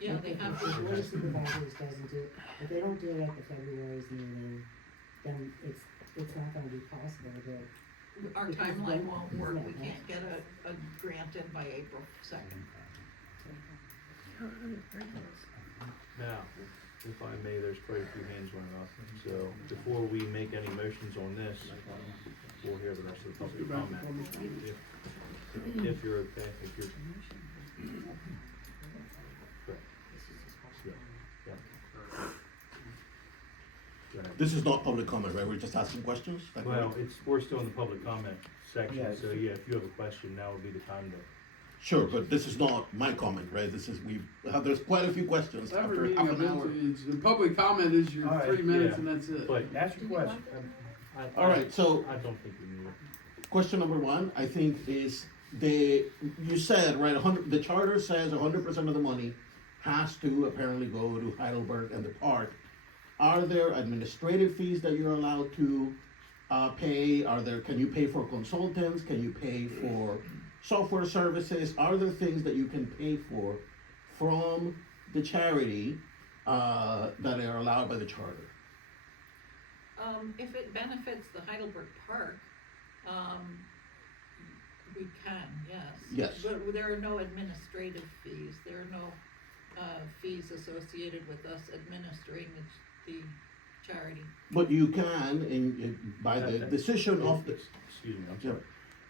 Yeah, they have If the to. board of supervisors doesn't do, if they don't do it at the February's meeting, then it's not gonna be possible to. Our because timeline then- won't work, we yeah, can't get a grant in by April 2nd. Now, if I may, there's quite a few hands went up, so before we make any motions on this, we'll hear the rest of the public comment. If you're okay, if you're. Correct. Yeah, yeah. Go ahead. This is not public comment, right? We're just asking questions? Is that Well, correct? we're still in the public comment section, Yeah. so yeah, if you have a question, now would be the time to. Sure, but this is not my comment, right? This is, there's quite a few questions Every after meeting half I've an been hour. to, it's, the public comment is your All right, 3 minutes yeah. and that's it. But ask your Do you want question. them? All right, so I don't think we need it. question number 1, I think, is you said, right, the charter says 100% of the money has to apparently go to Heidelberg and the park. Are there administrative fees that you're allowed to pay? Can you pay for consultants? Can you pay for software services? Are there things that you can pay for from the charity that are allowed by the charter? If it benefits the Heidelberg Park, we can, yes. Yes. But there are no administrative fees, there are no, fees associated with us administering the charity. But you can, by the decision of the, Excuse me, I'm sorry.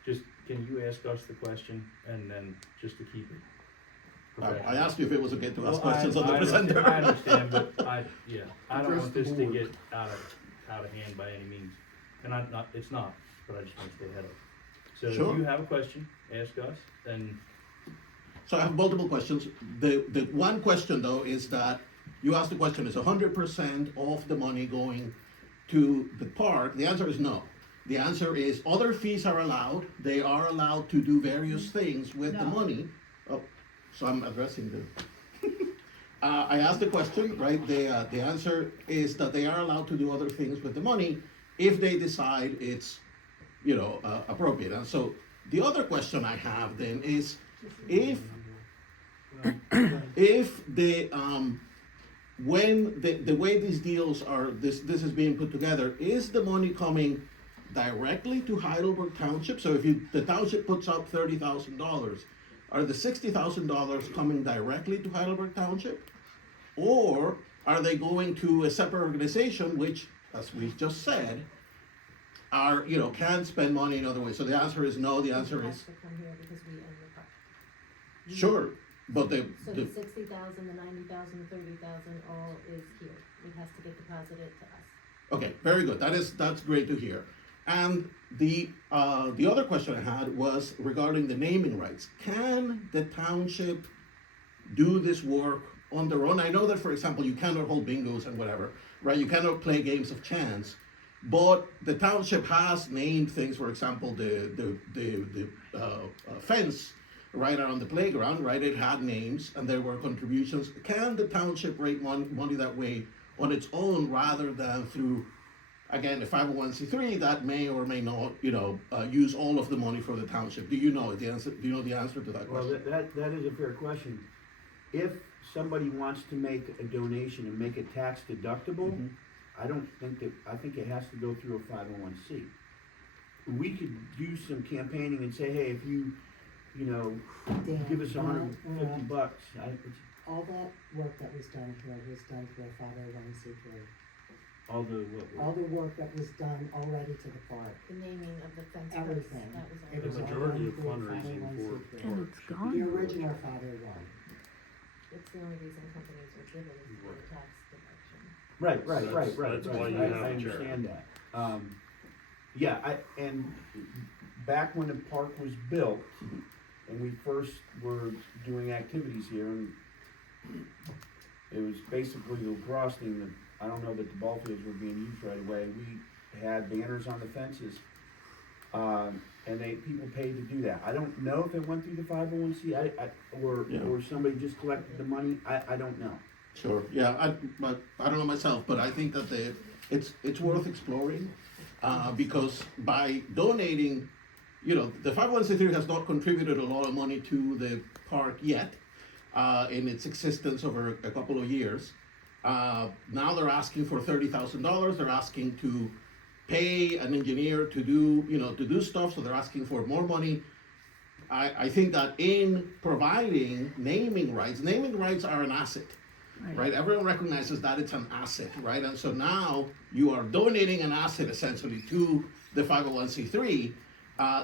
Just, can you ask us the question and then just to keep it? I asked you if it was okay to ask Well, questions of the I understand- presenter. I understand, but I don't Address want the this to board. get out of hand by any means. And it's not, but I just want to stay ahead of it. So Sure. if you have a question, ask us, and So I have multiple questions. The one question though is that you asked the question, is 100% of the money going to the park? The answer is no. The answer is other fees are allowed. They are allowed to do various things with the No. money. Oh, so I'm addressing the. I asked the question, right? The answer is that they are allowed to do other things with the money if they decide it's, appropriate. And so the other question I have then is, if the when the way these deals are, this is being put together, is the money coming directly to Heidelberg Township? So if the township puts out $30,000, are the $60,000 coming directly to Heidelberg Township? Or are they going to a separate organization, which, as we've just said, can spend money in other ways? So the answer is no, the answer It has is, to come here because we own the park. sure, but So the 60,000, the 90,000, the 30,000, all is here. It has to get deposited to us. okay, very good. That's great to hear. And the other question I had was regarding the naming rights. Can the township do this work on their own? I know that, for example, you cannot hold bingos and whatever, right? You cannot play games of chance, but the township has named things. For example, the fence right around the playground, right? It had names and there were contributions. Can the township raise money that way on its own rather than through, again, a 501c3 that may or may not, use all of the money for the township? Do you know the answer? Do you know the answer to that Well, question? that is a fair question. If somebody wants to make a donation and make it tax deductible, Mhm. I think it has to go through a 501c. We could do some campaigning and say, hey, if you Dan, give us uh, $150, all that work that was done here was done through a 501c3. all the, All the work that was done already to the park, The naming of the fence posts, everything. that was It all. was The all majority done of through fundraising for 501c3. And it's The gone. original 501. It's the only reason companies are given is for tax deduction. right. That's why you have I a understand that. And back when the park was built, and we first were doing activities here, and it was basically the frosting. I don't know that the ball fields were being used right away. We had banners on the fences, and people paid to do that. I don't know if it went through the 501c, or somebody just collected the money. I don't know. Sure. Yeah. But I don't know myself, but I think that it's worth exploring, because by donating, the 501c3 has not contributed a lot of money to the park yet, in its existence over a couple of years. Now they're asking for $30,000. They're asking to pay an engineer to do stuff. So they're asking for more money. I think that in providing naming rights are an asset, right? Everyone recognizes that it's an asset, right? And so now you are donating an asset essentially to the 501c3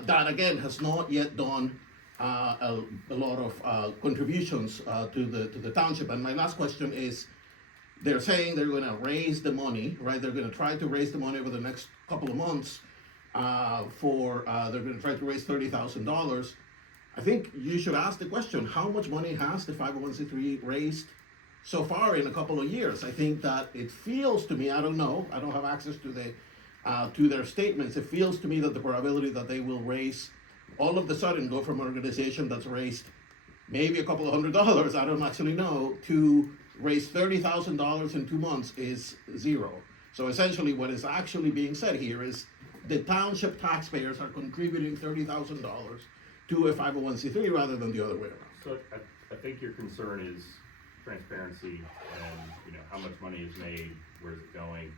that again has not yet done a lot of contributions to the township. And my last question is, they're saying they're going to raise the money, right? They're going to try to raise the money over the next couple of months. They're going to try to raise $30,000. I think you should ask the question: how much money has the 501c3 raised so far in a couple of years? I think that it feels to me, I don't know, I don't have access to their statements. It feels to me that the probability that they will raise, all of a sudden go from an organization that's raised maybe a couple of $100, I don't actually know, to raise $30,000 in 2 months is zero. So essentially what is actually being said here is the township taxpayers are contributing $30,000 to a 501c3 rather than the other way around. So I think your concern is transparency and, how much money is made, where's it going?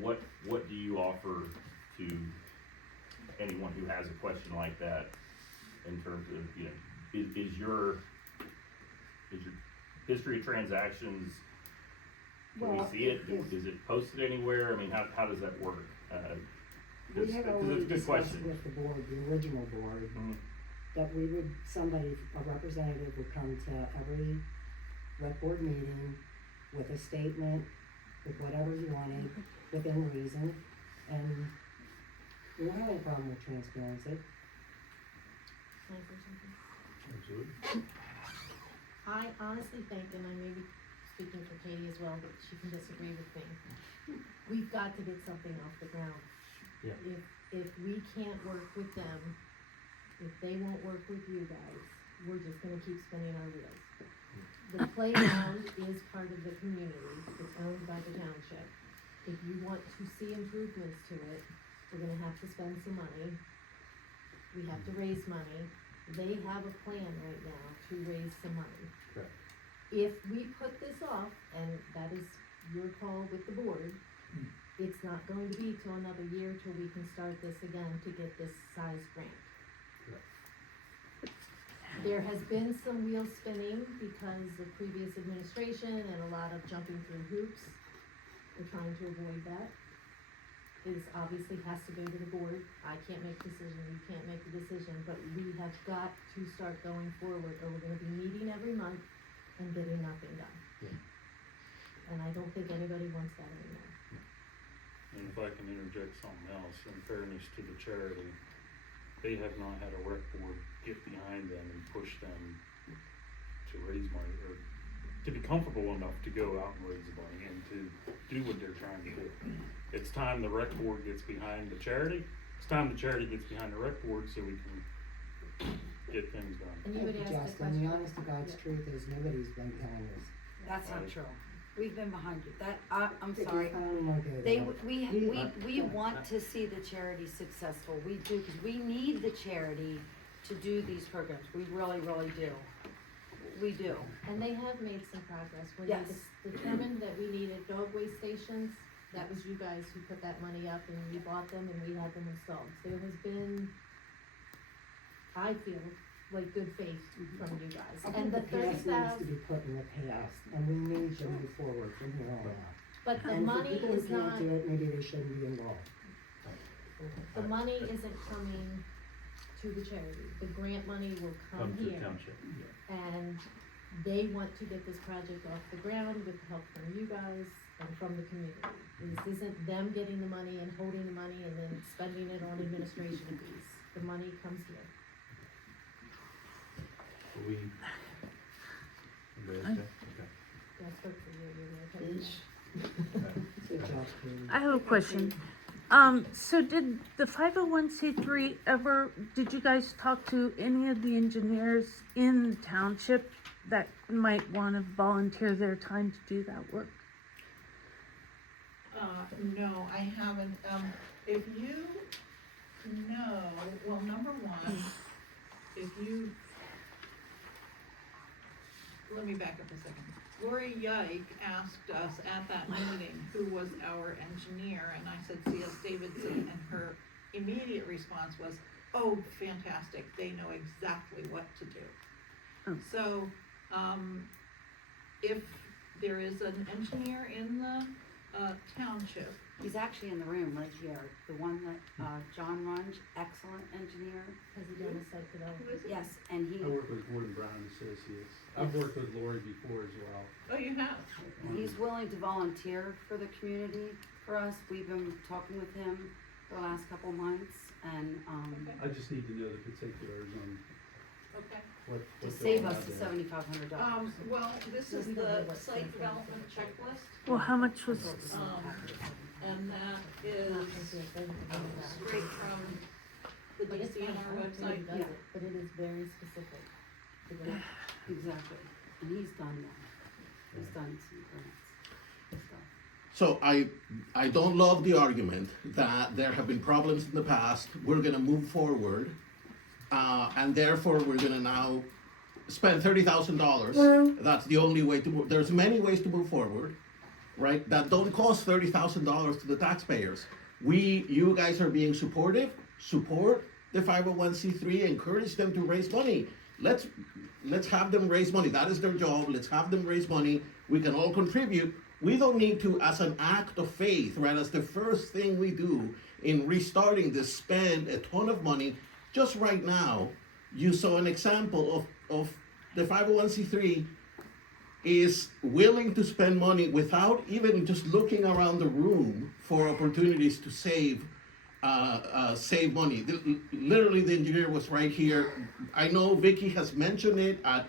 What do you offer to anyone who has a question like that in terms of, is your history of transactions, can we Well, see it? if- Is it posted anywhere? I mean, how does that work? We had Because already it's a good discussed question. with the board, the original board, Mhm. that a representative would come to every rec board meeting with a statement, with whatever he wanted, within reason, and We don't have any problem with transparency. Can I say something? Absolutely. I honestly think, and I may be speaking for Katie as well, but she can disagree with me, we've got to get something off the ground. Yeah. If we can't work with them, if they won't work with you guys, we're just gonna keep spinning our wheels. The playground is part of the community, it's owned by the township. If you want to see improvements to it, we're gonna have to spend some money. We have to raise money. They have a plan right now to raise some money. Correct. If we put this off, and that is your call with the board, it's not going to be till another year till we can start this again to get this size grant. Correct. There has been some wheel spinning because of previous administration and a lot of jumping through hoops. We're trying to avoid that. It obviously has to go to the board. I can't make the decision, you can't make the decision, but we have got to start going forward, or we're gonna be meeting every month and getting nothing done. Yeah. And I don't think anybody wants that anymore. And if I can interject something else, in fairness to the charity, they have not had a rec board get behind them and push them to raise money, or to be comfortable enough to go out and raise the money and to do what they're trying to do. It's time the rec board gets behind the charity, it's time the charity gets behind the rec board so we can get things done. And you would Thank ask the Justin, the question. honest to God's truth is nobody's been behind this. That's not Right. true. We've been behind you. I'm Vicky, sorry. I don't wanna go They, there. we want to see the charity successful. We do, because we need the charity to do these programs. We really, really do. We do. And they have made some progress. When Yes. they determined that we needed dog waste stations, that was you guys who put that money up and we bought them and we had them installed. There has been, I feel, like good faith from you guys. I And think the the past needs to 30,000, be put in the past, and we need to move forward from here on out. but the And for money people who is can't not, do it, maybe they shouldn't be involved. the money isn't coming to the charity. The grant money will come Come to the here. township. And they want to get this project off the ground with help from you guys and from the community. This isn't them getting the money and holding the money and then spending it on administration fees. The money comes here. We. Everybody okay? Okay. That's what for you, you're okay. Good job, Katie. I have a question. So did the 501c3 ever, did you guys talk to any of the engineers in the township that might want to volunteer their time to do that work? No, I haven't, if you know, well, number one, if you, let me back up a second. Lori Yike asked us at that meeting who was our engineer, and I said C.S. Davidson, and her immediate response was, oh, fantastic, they know exactly what to do. Oh. So, if there is an engineer in the, township, He's actually in the room right here. The one that, John Runge, excellent engineer. Has he done a site who development? is it? Yes, and he, I work with Gordon Brown and Associates. I've worked with Lori before as well. Oh, you have? he's willing to volunteer for the community for us. We've been talking with him for the last couple months, and, Okay. I just need to know the particulars on Okay. what. to what save they'll us have the there. $7,500. Well, this is We don't know the what site site development development. checklist, Well, how much was, and that Not is gonna see if they can do that. straight from the But it's fine, DCNR I don't care who website. does Yeah. it, but it is very specific to the Exactly, and he's done that. He's done some grants and stuff. So I don't love the argument that there have been problems in the past, we're gonna move forward, and therefore we're gonna now spend $30,000. That's the only way to move, there's many ways to move forward, right? That don't cost $30,000 to the taxpayers. You guys are being supportive, support the 501c3, encourage them to raise money. Let's have them raise money, that is their job, let's have them raise money, we can all contribute. We don't need to, as an act of faith, right, as the first thing we do in restarting this, spend a ton of money. Just right now, you saw an example of the 501c3 is willing to spend money without even just looking around the room for opportunities to save save money. Literally, the engineer was right here. I know Vicky has mentioned it at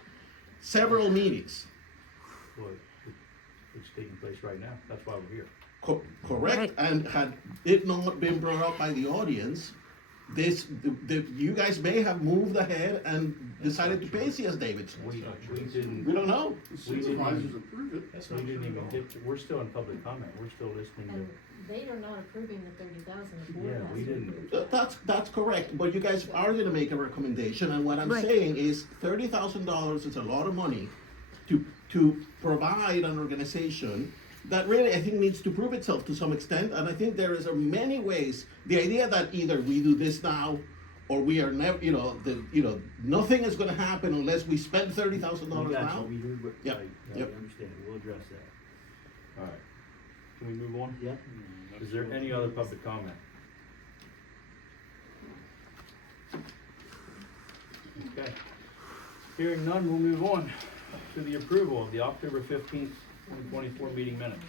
several meetings. Well, it's taking place right now, that's why we're here. Correct, Right. and had it not been brought up by the audience, you guys may have moved ahead and decided to pay CS Davidson. We didn't, We don't know. we didn't Supervisors even, approve it. That's we not didn't true even at all. get, we're still in public comment, we're still listening And to, they are not approving the 30,000, the board yeah, has we to didn't. approve. That's correct, but you guys are gonna make a recommendation, and what I'm Right. saying is $30,000 is a lot of money to provide an organization that really, I think, needs to prove itself to some extent, and I think there is many ways. The idea that either we do this now, or we are never, nothing is gonna happen unless we spend $30,000 We got now. you, we heard what, Yep, right, yeah, yep. we understand, we'll address that. Alright, can we move on? Yep. Is there any other public comment? Okay, hearing none, we'll move on to the approval of the October 15th, 2024 meeting minutes.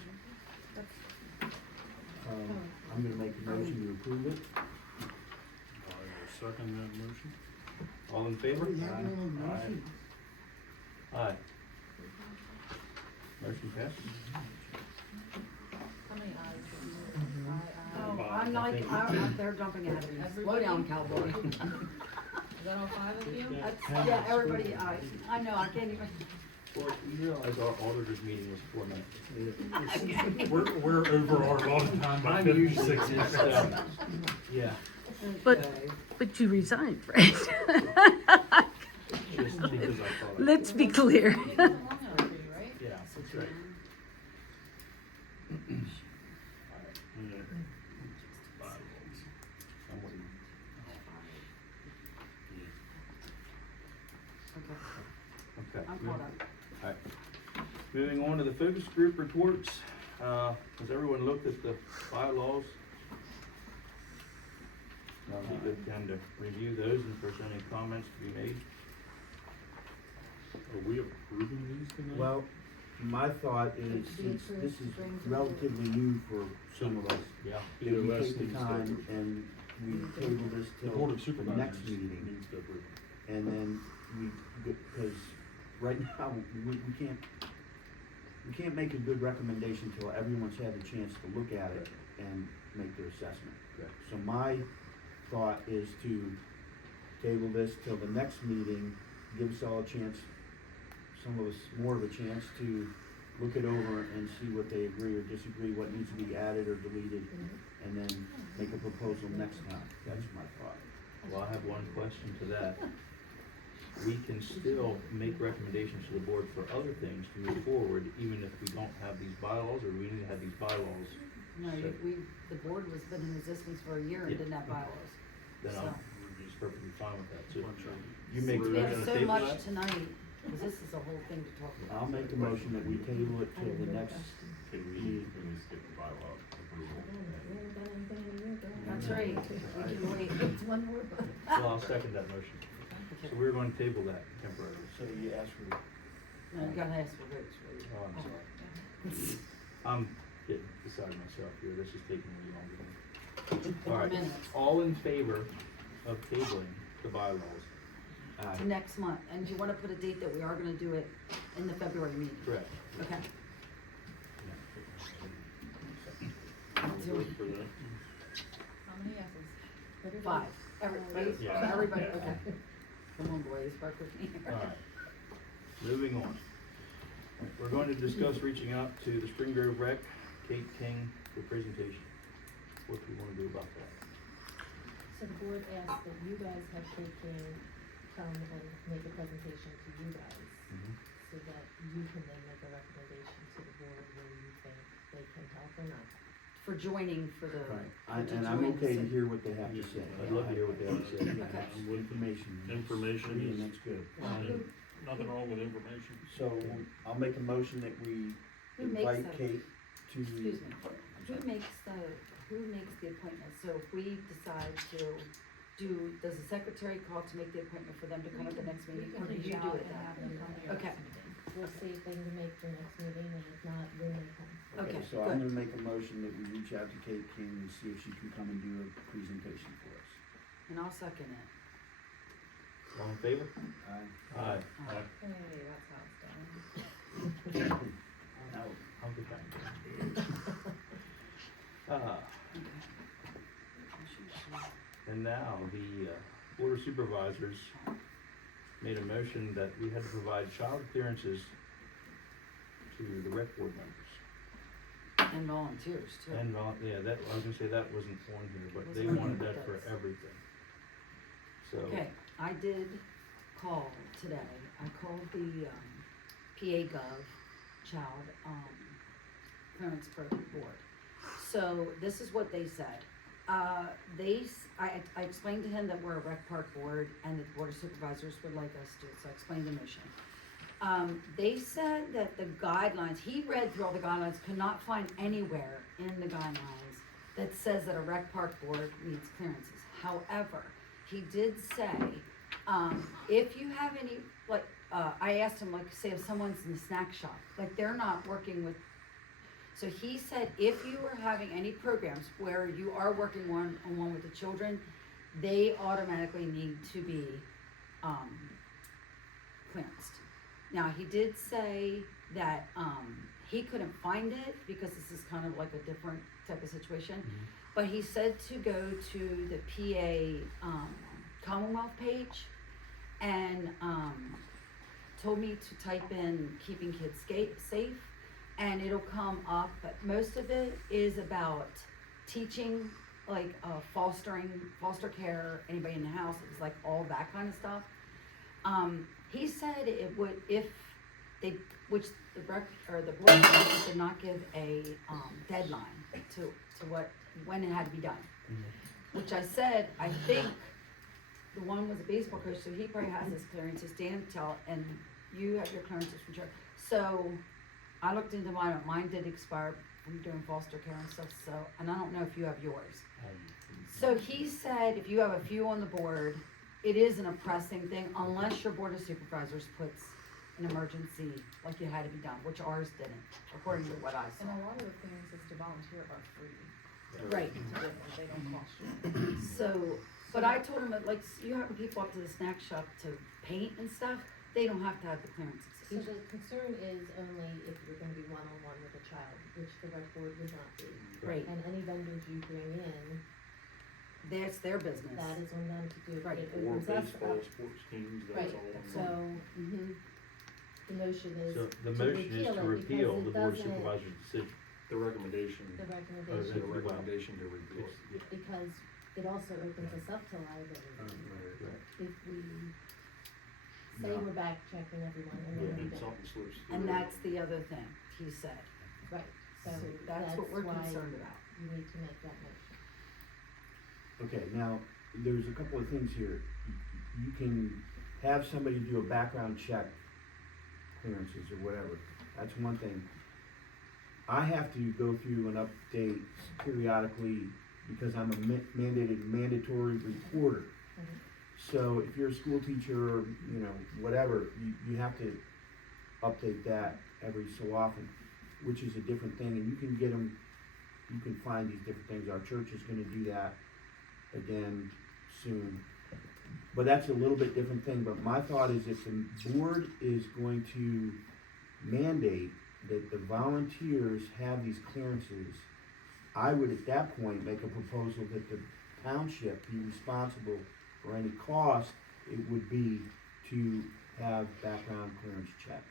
I'm gonna make a motion to approve it. I will second that motion. All in favor? Aye. Motion passes. How many ayes did you? Oh, I'm like, they're jumping ahead of me. Slow down, cowboy. Is that all 5 of you? That's, yeah, everybody, I know, I can't even. Well, you realize our auditor's meeting was 4 minutes. We're over our allotted time by I'm 56 usually, minutes. yeah, But you resigned, right? just because I thought. Let's be clear. You didn't have long enough for you, right? Yeah, that's right. I'm waiting. Okay, Okay. I'm caught up. Alright. Moving on to the focus group reports, has everyone looked at the bylaws? Now would be a good time to review those and if there's any comments to be made. Are we approving these tonight? Well, my thought is, since this is relatively new for some of us, Yeah. if Either we Les take the needs to time approve. and we table this The Board till of the Supervisors next meeting, needs to approve. and then because right now, we can't make a good recommendation till everyone's had the chance to look at it and make their assessment. Correct. So my thought is to table this till the next meeting, give us all a chance, some of us more of a chance to look it over and see what they agree or disagree, what needs to be added or deleted, and then make a proposal next time. That's my thought. Well, I have one question to that. We can still make recommendations to the board for other things to move forward, even if we don't have these bylaws, or we need to have these bylaws. No, So- the board was been in existence for a year and Yeah. didn't have bylaws. Then So- I'm just perfectly fine with that too. You make, We're We not have gonna so table much that? tonight, cause this is a whole thing to talk about. I'll make a motion that we table it till the next, Can we skip the bylaw approval? That's right, we can wait. It's one more month. Well, I'll second that motion. So we're going to table that temporarily. so you ask for, No, you gotta ask for votes, right? Oh, I'm sorry. I'm getting beside myself here, this is taking me longer. All right, Minutes. all in favor of tabling the bylaws? To next month, and do you wanna put a date that we are gonna do it in the February meeting? Correct. Okay. I'll vote for that. How many yeses? 5, everybody, Yeah. everybody, Yeah. okay. Come on, boys, work with me here. All right, moving on. We're going to discuss reaching out to the Spring Grove Rec, Kate King, for presentation. What do we wanna do about that? So the board asked that you guys have taken, come and make a presentation to you guys, so that you can then make a recommendation to the board where you think they can help or not. For joining for the. and I'm okay to hear what they have to say. I'd love to hear what they have to say. Yeah, Okay. some information. Information Free, and is- that's good. And nothing wrong with information. So I'll make a motion that we Who makes invite that? Kate to. Excuse me, who makes the appointment? So if we decide to does the secretary call to make the appointment for them to come at the next meeting, or do you do it? And have them come to your Okay. next meeting. we'll see if they can make the next meeting, and if not, when they come. Okay, So I'm good. gonna make a motion that we reach out to Kate King and see if she can come and do a presentation for us. And I'll second it. All in favor? Aye. Hey, that's how it's done. I'll get back. And now, the Board of Supervisors made a motion that we had to provide child clearances to the rec board members. And volunteers too. And, yeah, that, I was gonna say that wasn't on here, but they Wasn't on wanted here, that but for that's- everything. So, Okay, I did call today, I called the, PA Gov Child, Clearance Program Board. So this is what they said. I explained to him that we're a rec park board and that the Board of Supervisors would like us to, so I explained the mission. They said that the guidelines, he read through all the guidelines, could not find anywhere in the guidelines that says that a rec park board needs clearances. However, he did say, if you have any, like, I asked him, like, say if someone's in the snack shop, like, they're not working with, so he said, if you are having any programs where you are working one-on-one with the children, they automatically need to be, clearanced. Now, he did say that, he couldn't find it because this is kind of like a different type of situation. But he said to go to the PA, Commonwealth page and, told me to type in keeping kids safe, and it'll come up, but most of it is about teaching, like, foster care, anybody in the house, it's like all that kind of stuff. He said it would, if they, which the board did not give a, deadline to when it had to be done. Which I said, I think the one was a baseball coach, so he probably has his clearances, Dan and you have your clearances from church. So I looked into mine did expire from doing foster care and stuff, so, and I don't know if you have yours. So he said, if you have a few on the board, it isn't a pressing thing unless your Board of Supervisors puts an emergency, like it had to be done, which ours didn't, according to what I And saw. a lot of the things that's to volunteer are free. Right. To do it, they don't cost you. So, but I told him that, like, you have people up to the snack shop to paint and stuff, they don't have to have the clearances. So the concern is only if you're gonna be one-on-one with a child, which the rec board would not be. Right, And any vendors you bring in, that's their business. that is on them to do. Right. It Or opens us baseball, up. sports teams, Right, that's all. so, the motion is so the to motion is repeal to it repeal because the it Board of doesn't- Supervisors' decision. The recommendation, the Oh, recommendation, the recommendation to repeal it. Yeah. because it also opens us up to liability. Right. If we say No. we're back checking everyone and Yeah, then we and don't. something slips through. And that's the other thing, he said. Right, so So that's what we're why concerned about. you need to make that motion. Okay, now, there's a couple of things here. You can have somebody do a background check, clearances or whatever, that's one thing. I have to go through and update periodically because I'm a mandatory reporter. So if you're a school teacher or, you know, whatever, you have to update that every so often, which is a different thing, and you can get them, you can find these different things. Our church is gonna do that again soon. But that's a little bit different thing, but my thought is if the board is going to mandate that the volunteers have these clearances, I would at that point make a proposal that the township be responsible for any cost it would be to have background clearance checks.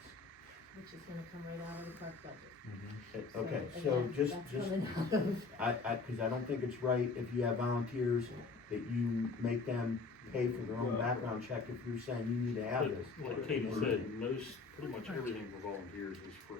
Which is gonna come right out of the park budget. Okay, so again, just, that's coming out of- cause I don't think it's right if you have volunteers that you make them pay for their own Well- background check if you're saying you need to have But this. like Katie said, pretty much everything for volunteers is free.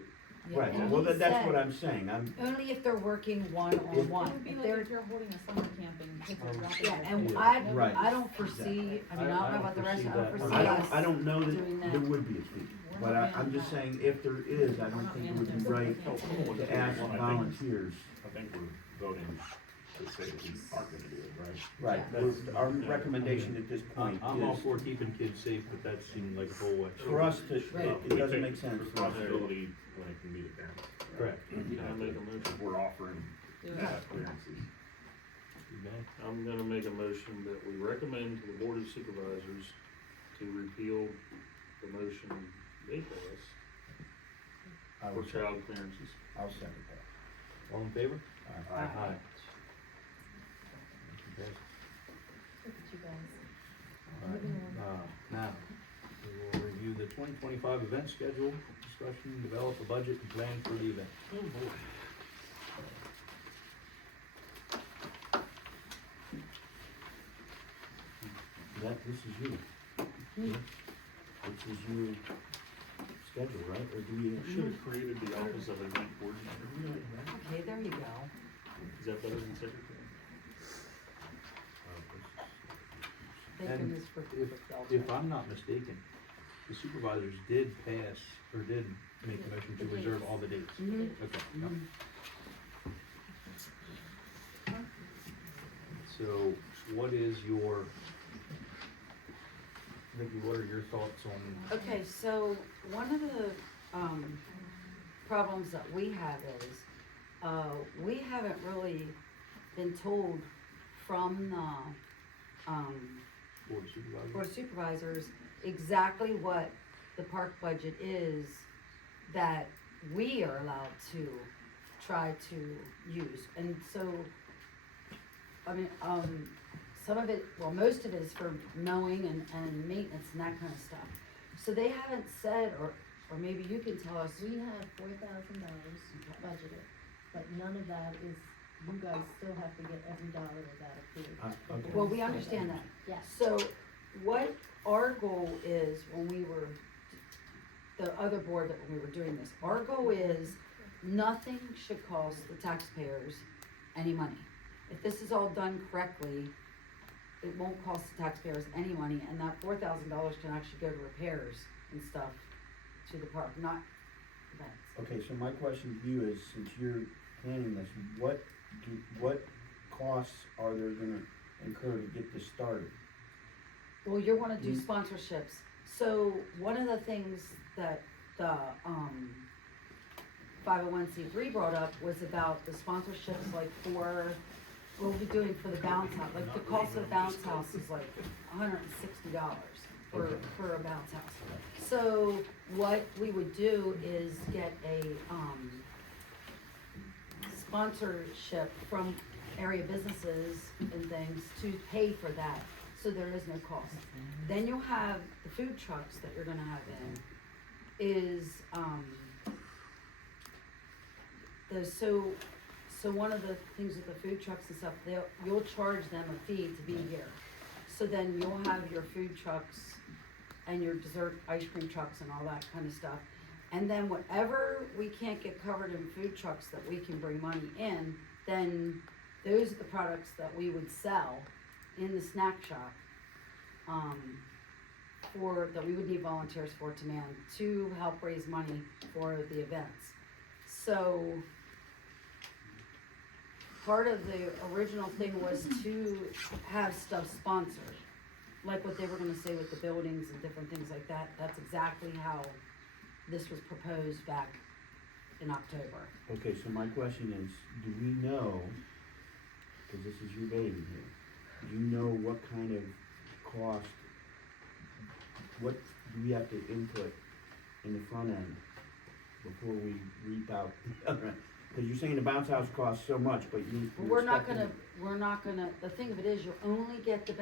Yeah, Right, and well, he that's what said I'm saying, only if they're working It one-on-one. would be If like they're, if you're holding a summer camp and kids are dropping. yeah, their and kids. I, Right. I don't foresee, I mean, I don't know about the rest, I don't foresee us. I don't know doing that that. there would be a fee, We're but not I'm just saying, if there is, I don't think it would be right Oh, come on, to ask I think- volunteers. I think we're voting to say that we aren't gonna do it, right? Right, our recommendation at this point I'm all is, for keeping kids safe, but that seemed like a whole extra. for us to, Right. it doesn't make sense. Responsibility when it can be the parents. Correct. Can I make a motion? If we're offering, clearances. You may. I'm gonna make a motion that we recommend to the Board of Supervisors to repeal the motion they passed I for will second- child clearances. I'll second that. All in favor? Aye. Aye. Look at you guys. Moving on. Now, we will review the 2025 event schedule, discussion, develop a budget and plan for the event. Oh, boy. This is you. This is your schedule, right, or do we? Should have created the office of event coordinator. Okay, there you go. Is that better than secretary? Bacon And is for If I'm not mistaken, the supervisors did pass, or did make a motion to The reserve dates. all the dates. Mhm. Okay. Yep. So, what is your, Vicky, what are your thoughts on? Okay, so one of the, problems that we have is, we haven't really been told from the, Board of Supervisors? Board of Supervisors exactly what the park budget is that we are allowed to try to use. And so, I mean, some of it, well, most of it is for mowing and maintenance and that kind of stuff. So they haven't said, or maybe you can tell us, We have $4,000 budgeted, but none of that is, you guys still have to get every dollar of that approved. Okay. well, we understand that. Yes. So what our goal is when we were, the other board that when we were doing this, our goal is nothing should cost the taxpayers any money. If this is all done correctly, it won't cost the taxpayers any money, and that $4,000 can actually go to repairs and stuff to the park, not events. Okay, so my question to you is, since you're planning this, what costs are there gonna incur to get this started? Well, you wanna do Mm. sponsorships, so one of the things that the, 501c3 brought up was about the sponsorships, like for, what we'll be doing for the bounce house, like the cost of the bounce house is like $160 Okay. for a bounce house. So what we would do is get a, sponsorship from area businesses and things to pay for that, so there is no cost. Then you'll have the food trucks that you're gonna have in, so one of the things with the food trucks and stuff, you'll charge them a fee to be here. So then you'll have your food trucks and your dessert ice cream trucks and all that kind of stuff. And then whatever we can't get covered in food trucks that we can bring money in, then those are the products that we would sell in the snack shop. That we would need volunteers for to man, to help raise money for the events. So, part of the original thing was to have stuff sponsored, like what they were gonna say with the buildings and different things like that. That's exactly how this was proposed back in October. Okay, so my question is, do we know, cause this is your baby here, do you know what kind of cost, what do we have to input in the front end before we reap out the other end? Cause you're saying the bounce house costs so much, but you're We're not expecting- gonna, the thing of it is, you only get the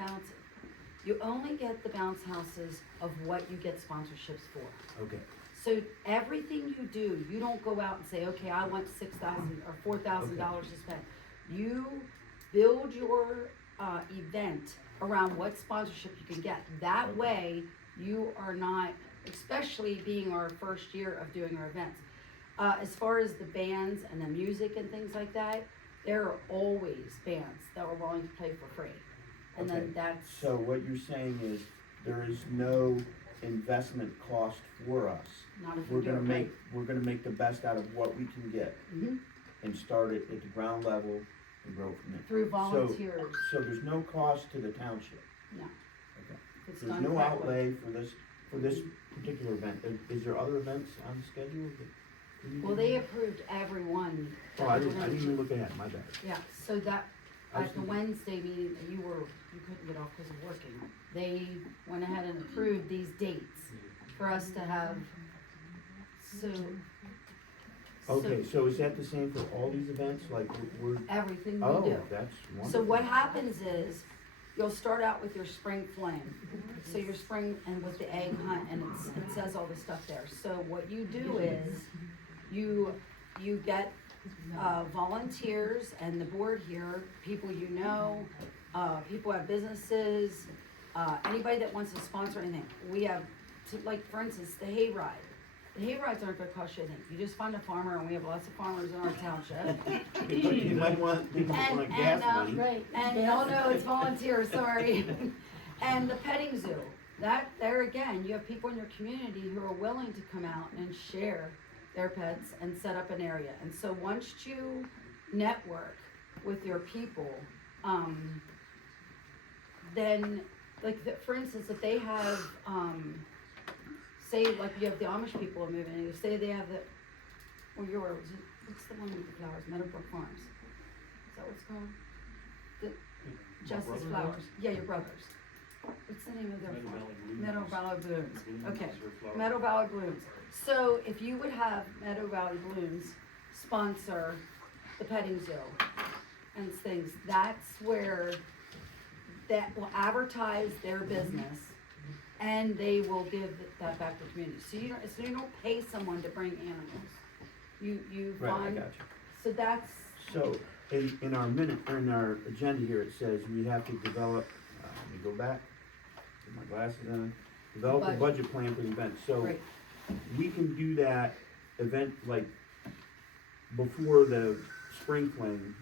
bounce houses of what you get sponsorships for. Okay, So everything you do, you don't go out and say, okay, I want $6,000 or $4,000 to spend. You build your, event around what sponsorship you can get. That way, you are not, especially being our first year of doing our events. As far as the bands and the music and things like that, there are always bands that are willing to play for free. And Okay. then that's, so what you're saying is, there is no investment cost for us. not if We're we do it gonna right. make the best out of what we can get Mhm. and start it at the ground level and grow from there. through volunteers, So there's no cost to the township? no. Okay. If it's There's done no correctly. outlay for this particular event. Is there other events on the schedule that? we need Well, to they do? approved every one. Oh, I didn't even look ahead, my bad. Yeah, so that, I was at the thinking- Wednesday meeting, you couldn't get off because of working. They went ahead and approved these dates for us to have, so. Okay, so is that the same for all these events, like we're, Everything we oh, do. that's wonderful. So what happens is, you'll start out with your spring fling. So your spring, and with the egg hunt, and it says all the stuff there. So what you do is, you get, volunteers and the board here, people you know, people who have businesses, anybody that wants to sponsor anything. We have, like, for instance, the hayride. The hayrides aren't gonna cost you anything. You just find a farmer, and we have lots of farmers in our township. You might want, people might want gas money. Right, and, oh no, it's volunteer, sorry. And the petting zoo, there again, you have people in your community who are willing to come out and share their pets and set up an area. And so once you network with your people, then, like, for instance, if they have, say, like, you have the Amish people moving in, say they have what's the one with the flowers, Meadowbrook Farms? Is that what it's called? Justice Flowers, yeah, your brothers. What's the name of their farm? Meadow Valley Blooms, okay, Meadow Valley Blooms. So if you would have Meadow Valley Blooms sponsor the petting zoo and things, that's where that will advertise their business and they will give that back to the community. So you don't pay someone to bring animals. You Right, I find, got you. so that's, So, in our agenda here, it says we have to develop, let me go back, put my glasses on, develop a budget plan for the event, so right, we can do that event, like, before the spring fling,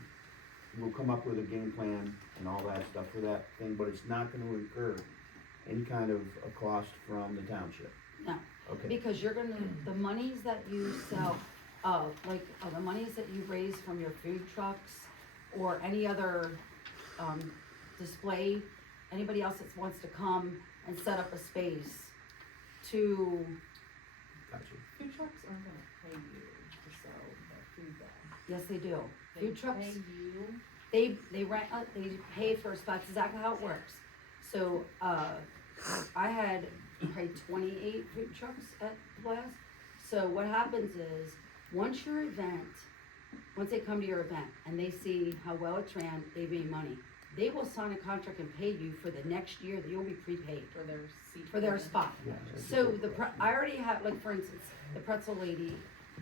we'll come up with a game plan and all that stuff for that thing, but it's not gonna incur any kind of a cost from the township. no. Okay, Because you're gonna, the monies that you sell, the monies that you raise from your food trucks or any other, display, anybody else that wants to come and set up a space to, gotcha. Food trucks aren't gonna pay you to sell the food though. yes, they do. They Food trucks, pay you, they rent, they pay for a spot, that's exactly how it works. So, I had probably 28 food trucks at the blast. So what happens is, once they come to your event and they see how well it's ran, they made money. They will sign a contract and pay you for the next year, that you'll be prepaid for their seat. for their spot. Yeah, that's a So good question. I already have, like, for instance, the pretzel lady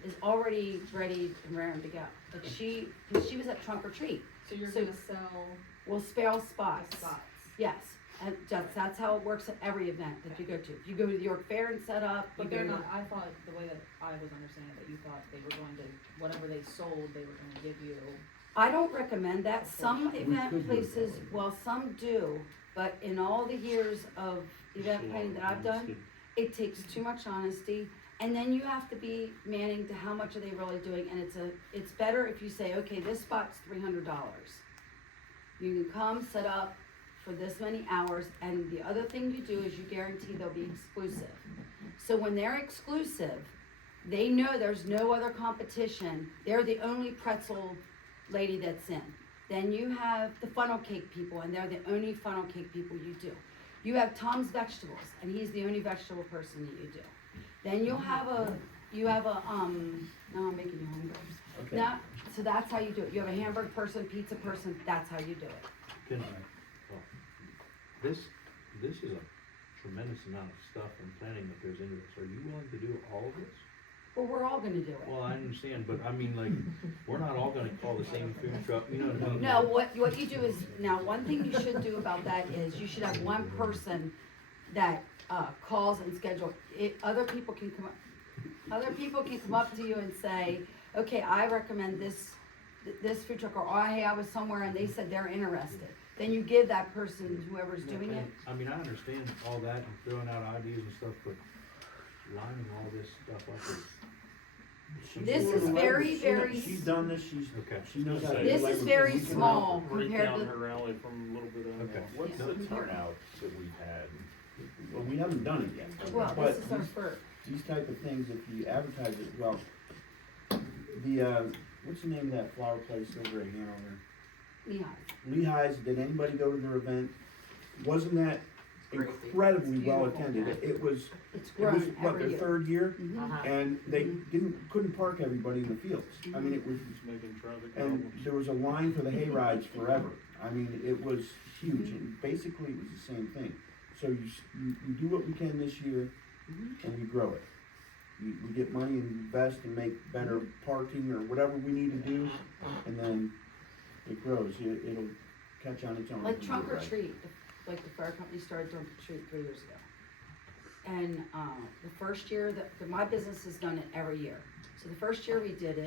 is already ready and raring to go. Like, cause she was at trunk or treat, So you're so- gonna sell we'll spare the spots. spots. Yes, and that's how it works at every event that you go to. If you go to the York Fair and set up, But you they're go not, I thought, the way that I was understanding that you thought they were going to, whatever they sold, they were gonna give you. I don't recommend that. Some We event could do it places, that way. well, some do, but in all the years of event planning that I've done, it takes too much honesty. And then you have to be manning to how much are they really doing, and it's better if you say, okay, this spot's $300. You can come, set up for this many hours, and the other thing you do is you guarantee they'll be exclusive. So when they're exclusive, they know there's no other competition, they're the only pretzel lady that's in. Then you have the funnel cake people, and they're the only funnel cake people you do. You have Tom's Vegetables, and he's the only vegetable person that you do. Then now I'm making you hungry. Okay. Now, so that's how you do it. You have a hamburger person, pizza person, that's how you do it. Can I, well, this is a tremendous amount of stuff and planning that goes into this. Are you willing to do all of this? Well, we're all gonna do it. Well, I understand, but I mean, like, we're not all gonna call the same food truck, you know what I mean? No, what you do is, now, one thing you should do about that is, you should have one person that, calls and schedule. Other people can come up to you and say, okay, I recommend this food truck, or, oh, hey, I was somewhere and they said they're interested. Then you give that person, whoever's doing it, I mean, I understand all that and throwing out ideas and stuff, but lining all this stuff up is, She's This doing is the very, labor. very She's done this, Okay. she knows how to do This labor. is very We can- small Right compared down to, her alley from a little bit of. Okay. What's Yeah. the turnout that we've had? Well, we haven't done it yet. well, But this is our first. these type of things, if you advertise it well, what's the name of that flower place over at Hanover? Yeah. Lehigh's, did anybody go to their event? Wasn't that incredibly well attended? It was, It's it was, grown what, every their year. third year? Mhm. And they couldn't park everybody in the fields. I mean, it was, It's making traffic and problems. there was a line for the hay rides forever. I mean, it was huge, and basically it was the same thing. So you do what we can this year, and we grow it. We get money and invest and make better parking or whatever we need to do, and then it grows. It'll catch on its own. Like if we trunk do it or right. treat, like the fire company started trunk or treat 3 years ago. And, the first year that my business has done it every year. So the first year we did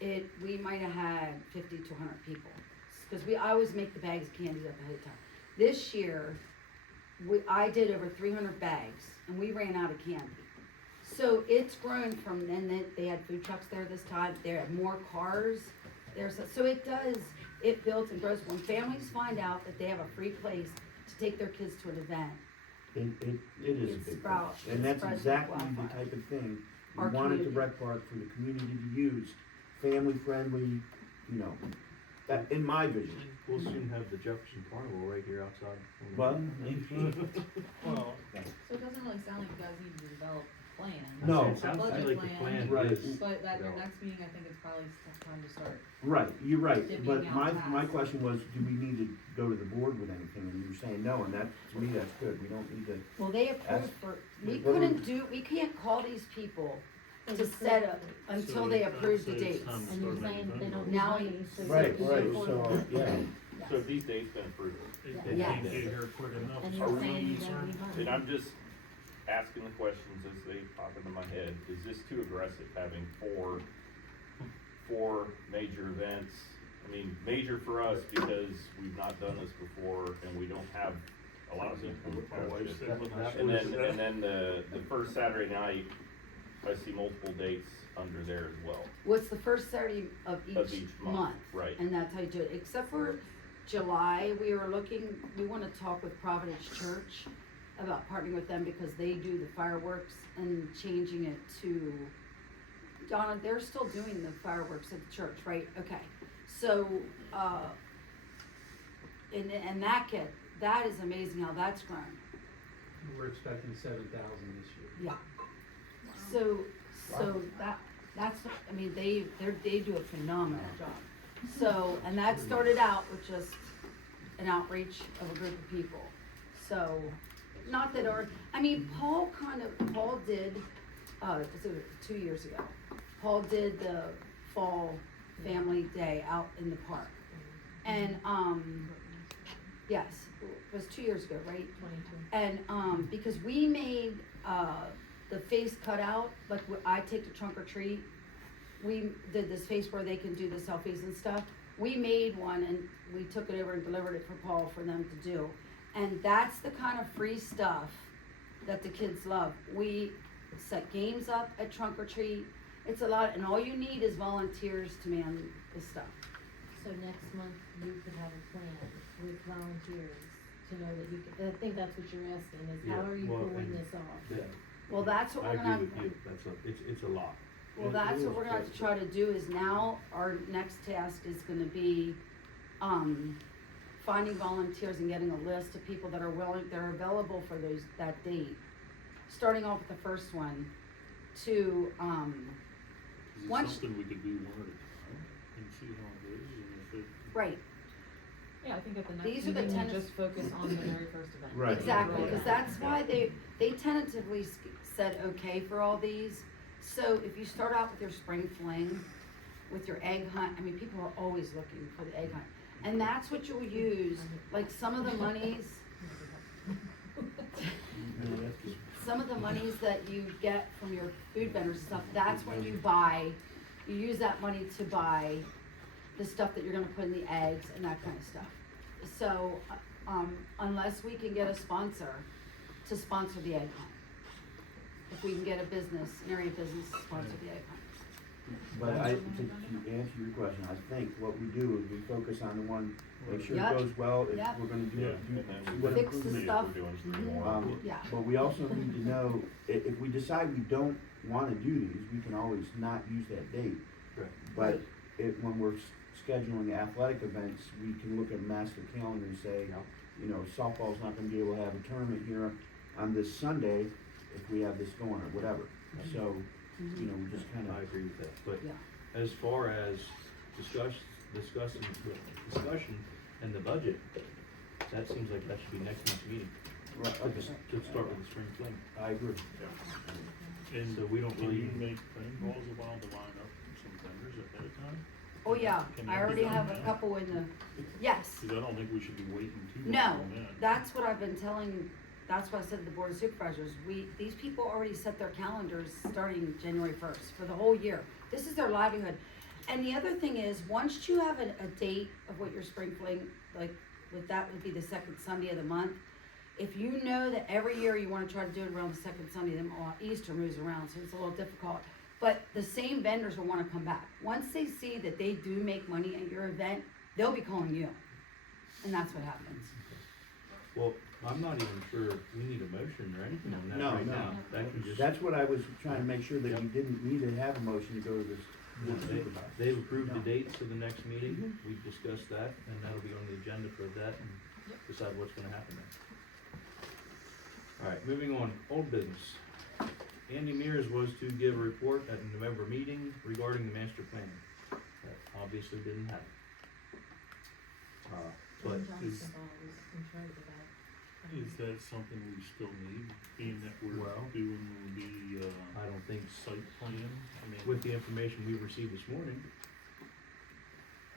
it, we might have had 50 to 100 people. Cause I always make the bags of candies up ahead of time. This year, I did over 300 bags and we ran out of candy. So it's grown from, and they had food trucks there this time, they had more cars there, so it builds and grows. When families find out that they have a free place to take their kids to an event, It is a It big sprouts. thing. And It that's spreads exactly like the wildfire. type of thing we Our wanted the community. rec park for the community to use, family friendly, you know, that, in my vision. We'll soon have the Jefferson Carnival right here outside. Well, maybe. Well, So it doesn't really sound like you guys need to develop a plan. No. It sounds Budget like the plan Right. is. But at your developed. next meeting, I think it's probably time to start. Right, you're right, Divvying but out my tasks. question was, do we need to go to the board with anything, and you're saying no, and that, to me, that's good, we don't need to. well, they approved Ask- for, we what do we can't call these people They to approved set up it. until So they I'd approve say the it's dates. time to And you're start saying making they don't phone need Now money, so Right, you right, can so, afford it. yeah, So have these dates been approved? They Yes. can't get here quick enough. And Are you're saying we- you don't need money. And I'm just asking the questions as they pop into my head. Is this too aggressive, having four major events? I mean, major for us because we've not done this before and we don't have a lot of people in the My wife township. said, "Look, I And was then, and then the first Saturday night, I see multiple dates under there as well. What's the first Saturday of Of each each month, month? right. And that's how you do it, except for July, we wanna talk with Providence Church about partnering with them because they do the fireworks and changing it to, Donna, they're still doing the fireworks at the church, right? Okay, so, and that is amazing how that's grown. We're expecting 7,000 this year. Yeah. So that's, I mean, they do a phenomenal job. So, and that started out with just an outreach of a group of people. So, not that Paul did, was it 2 years ago? Paul did the fall family day out in the park. And, yes, it was 2 years ago, right? 22. And, because we made, the face cutout, like I take the trunk or treat, we did this face where they can do the selfies and stuff. We made one and we took it over and delivered it for Paul for them to do. And that's the kind of free stuff that the kids love. We set games up at trunk or treat. It's a lot, and all you need is volunteers to man the stuff. So next month, you could have a plan with volunteers to know that you can, I think that's what you're asking, is how Yeah, are you well, pulling and- this off? Yeah, Well, that's what I we're gonna have. agree with you, it's a lot. Well, It that's is what we're gonna have to crazy. try to do is now, our next task is gonna be, finding volunteers and getting a list of people that are available for that date. Starting off with the first one, to, Is it Once- something we could do one at a time and see how it is and if it? right, Yeah, I think at the These next are the meeting, tennis- we'll just focus on the very first event. Right. exactly, Roll cause it that's out. why they tentatively said okay for all these. So if you start out with your spring fling, with your egg hunt, I mean, people are always looking for the egg hunt. And that's what you'll use, like some of the monies, some of the monies that you get from your food vendors and stuff, that's when you use that money to buy the stuff that you're gonna put in the eggs and that kind of stuff. So, unless we can get a sponsor to sponsor the egg hunt. If we can get a business, an area business to sponsor the egg hunt. But to answer your question, I think what we do is we focus on the one, make sure it Yep. goes well, if Yep. we're gonna do Yeah, it, and then see we what Fix the improvements. stuff. We're doing three Mhm. more. Yeah. But we also need to know, if we decide we don't wanna do these, we can always not use that date. Correct. But when we're scheduling athletic events, we can look at master calendar and say, you know, softball's not gonna be able to have a tournament here on this Sunday if we have this going or whatever. So, you know, we just I kinda, agree with that, but Yeah. as far as discussion and the budget, that seems like that should be next month's meeting, right, to, okay, to start with the spring fling. I agree. And So we don't can really- you make phone calls a while to line up some vendors ahead of time? Oh, yeah, Can I that be already done have a now? couple in the, yes. Cause I don't think we should be waiting too long No, on that. that's what I've been telling, that's what I said to the board of supervisors, these people already set their calendars starting January first, for the whole year. This is their livelihood. And the other thing is, once you have a date of what your spring fling, like, that would be the second Sunday of the month. If you know that every year you wanna try to do it around the second Sunday, then Easter moves around, so it's a little difficult. But the same vendors will wanna come back. Once they see that they do make money at your event, they'll be calling you. And that's what happens. Well, I'm not even sure we need a motion or anything on that No, right no. now. That can just, That's what I was trying to make sure that Yep. you didn't need to have a motion to go to this. no, they've approved the No. dates for the next meeting, we've discussed that, and that'll be on the agenda for that, and decide what's gonna happen there. Alright, moving on, old business. Andy Mears was to give a report at the November meeting regarding the master plan. That obviously didn't happen. But John is- Sabal was in charge of that. Is that something we still need, being that we're Well, doing the, I don't think, site plan? I mean, with the information we received this morning,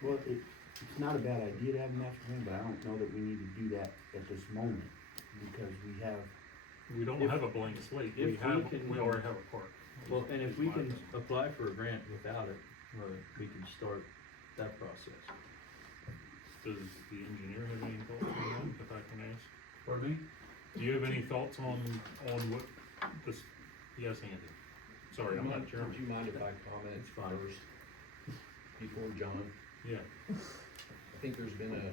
Well, it's not a bad idea to have a master plan, but I don't know that we need to do that at this moment, because we have, we don't if- have a blank slate, if we already have a park. well, and if we Is my can opinion. apply for a grant without it, Right. we can start that process. Does the engineer have any thoughts on that, if I can ask? Pardon me? Do you have any thoughts on what this, yes, Andy? Sorry, I'm not Would you mind if I comment It's fine. first, before John? Yeah, I think there's been a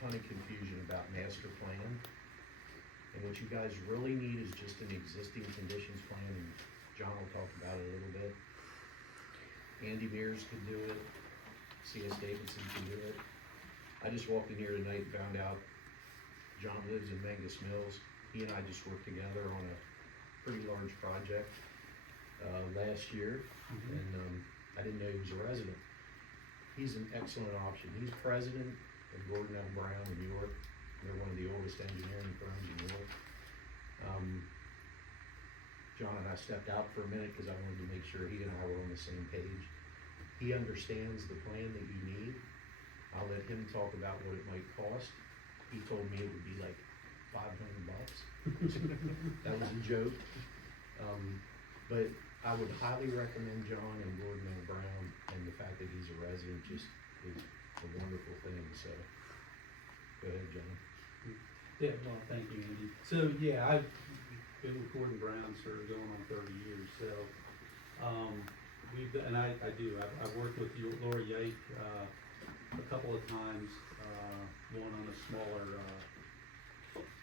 ton of confusion about master plan. And what you guys really need is just an existing conditions plan, and John will talk about it a little bit. Andy Mears could do it, C.S. Davidson can do it. I just walked in here tonight and found out John lives in Mangus Mills. He and I just worked together on a pretty large project, last year, and, I didn't know he was a resident. He's an excellent option. He's president of Gordon L. Brown in New York. They're one of the oldest engineering firms in New York. John and I stepped out for a minute because I wanted to make sure he and I were on the same page. He understands the plan that you need. I'll let him talk about what it might cost. He told me it would be like $500. That was a joke. But I would highly recommend John and Gordon L. Brown, and the fact that he's a resident just is a wonderful thing, so. Go ahead, John. Yeah, well, thank you, Andy. So, yeah, I've been with Gordon Brown for going on 30 years, so, and I do, I've worked with Laura Yake, a couple of times, one on a smaller,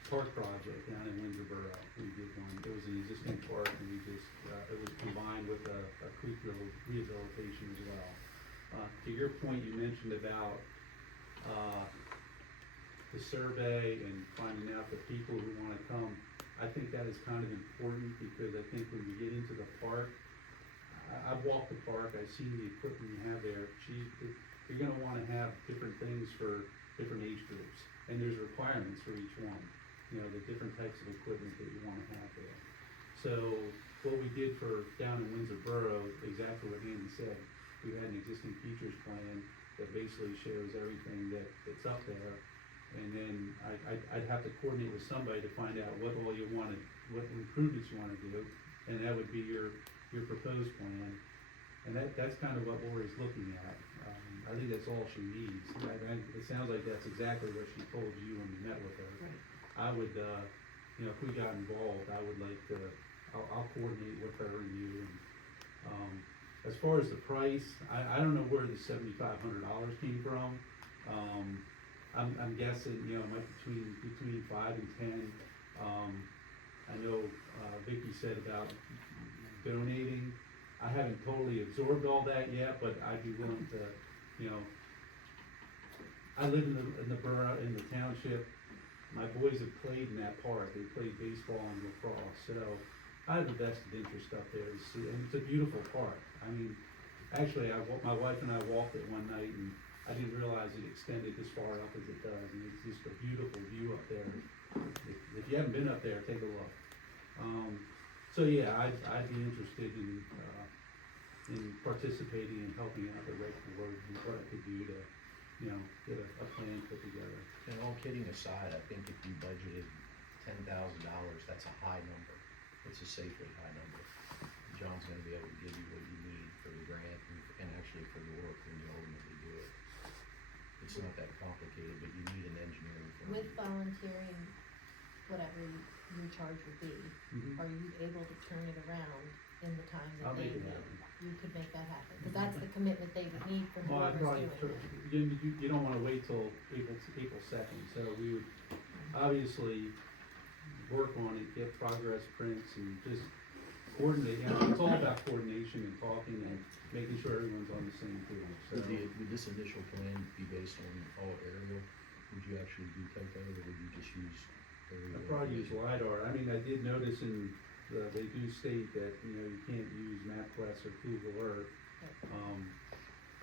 park project down in Windsor Borough. We did one, it was an existing park, and we just, it was combined with a creek rehabilitation as well. To your point, you mentioned about, the survey and finding out the people who wanna come. I think that is kind of important, because I think when you get into the park, I've walked the park, I've seen the equipment you have there. You're gonna wanna have different things for different age groups, and there's requirements for each one. You know, the different types of equipment that you wanna have there. So, what we did for down in Windsor Borough, exactly what Andy said, we had an existing features plan that basically shows everything that's up there. And then I'd have to coordinate with somebody to find out what all you wanted, what improvements you wanna do, and that would be your proposed plan. And that's kind of what Lori's looking at. I think that's all she needs. It sounds like that's exactly what she told you when you met with her. Right. I would, you know, if we got involved, I would like to, I'll coordinate with her and you, and as far as the price, I don't know where the $7,500 came from. I'm guessing, you know, it might be between 5 and 10. I know, Vicky said about donating. I haven't totally absorbed all that yet, but I'd be willing to, you know, I live in the borough, in the township. My boys have played in that park. They played baseball and lacrosse, so I have a vested interest up there to see, and it's a beautiful park. I mean, actually, my wife and I walked it one night, and I didn't realize it extended as far up as it does, and it's just a beautiful view up there. If you haven't been up there, take a look. So yeah, I'd be interested in participating and helping out the rec board and what I could do to, you know, get a plan put together. And all kidding aside, I think if you budgeted $10,000, that's a high number. It's a safely high number. John's gonna be able to give you what you need for the grant and actually for the work when you ultimately do it. It's not that complicated, but you need an engineering firm. With volunteering, whatever your charge would be, Mhm. are you able to turn it around in the time that I'll they make it need? happen. You could make that happen, cause that's the commitment they would need from Well, I'd whoever's probably, doing it. you don't wanna wait till April 2nd, so we would obviously work on it, get progress prints and just coordinate, you know, it's all about coordination and talking and making sure everyone's on the same page, so. Would this initial plan be based on all aerial? Would you actually do topo, or would you just use aerial? I'd probably use LiDAR. I mean, I did notice they do state that, you know, you can't use MapQuest or Google Earth.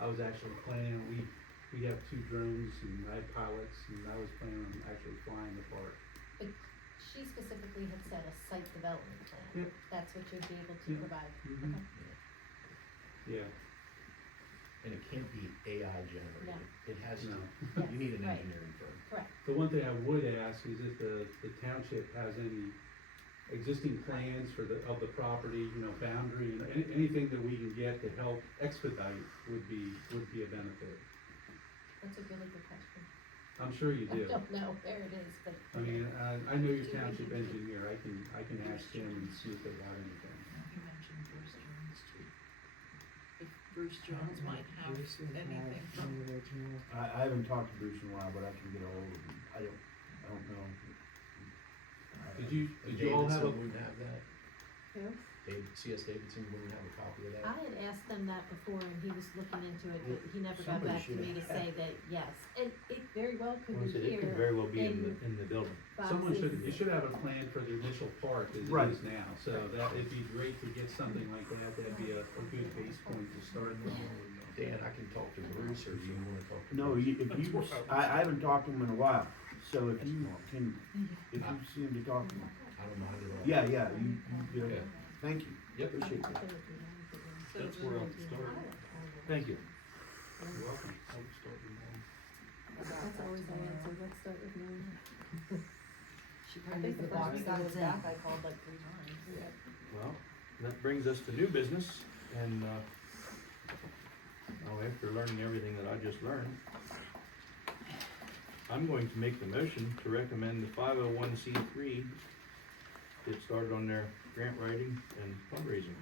I was actually planning, we have 2 drones and I have pilots, and I was planning on actually flying the park. But she specifically had said a site development plan. Yep. That's what you'd be able to Yeah. provide. Mhm. Okay. Yeah, And it can't be AI generated. No. It has to, no. you need an Right. engineering firm. Correct. The one thing I would ask is if the township has any existing plans of the property, you know, boundary, and anything that we can get to help expedite would be a benefit. That's a really good question. I'm sure you I do. don't know where it is, but. I mean, I know your township engineer, I can ask him and see if they got anything. You mentioned Bruce Jones too. If Bruce Jones might have Bruce would have anything from, the original. I haven't talked to Bruce in a while, but I can get a hold of him. I don't know. Did you all have a, Davidson wouldn't have that? Who? C.S. Davidson wouldn't have a copy of that? I had asked them that before and he was looking into it, but he never got Somebody back to should me to have. say that, yes. And it very well could Well, be it could here very well be in in the building. someone boxes. you should have a plan for the initial park as it Right. is now, so that, it'd be great to get something like that, that'd be a good base point to start from. Dan, I can talk to Bruce, or do you wanna talk to No, Bruce? I haven't talked to him in a while, so if you see him to talk to him. I don't mind at all. Yeah, you get Okay. it. Thank you. Yep. Appreciate that. That's where I'll start. Thank you. You're welcome. I'll start with mine. That's always my answer, let's start with Mary. She I probably think the the first box week I was that's in. back, I called like 3 times. Well, that brings us to new business, and, after learning everything that I just learned, I'm going to make the motion to recommend the 501c3 get started on their grant writing and fundraising,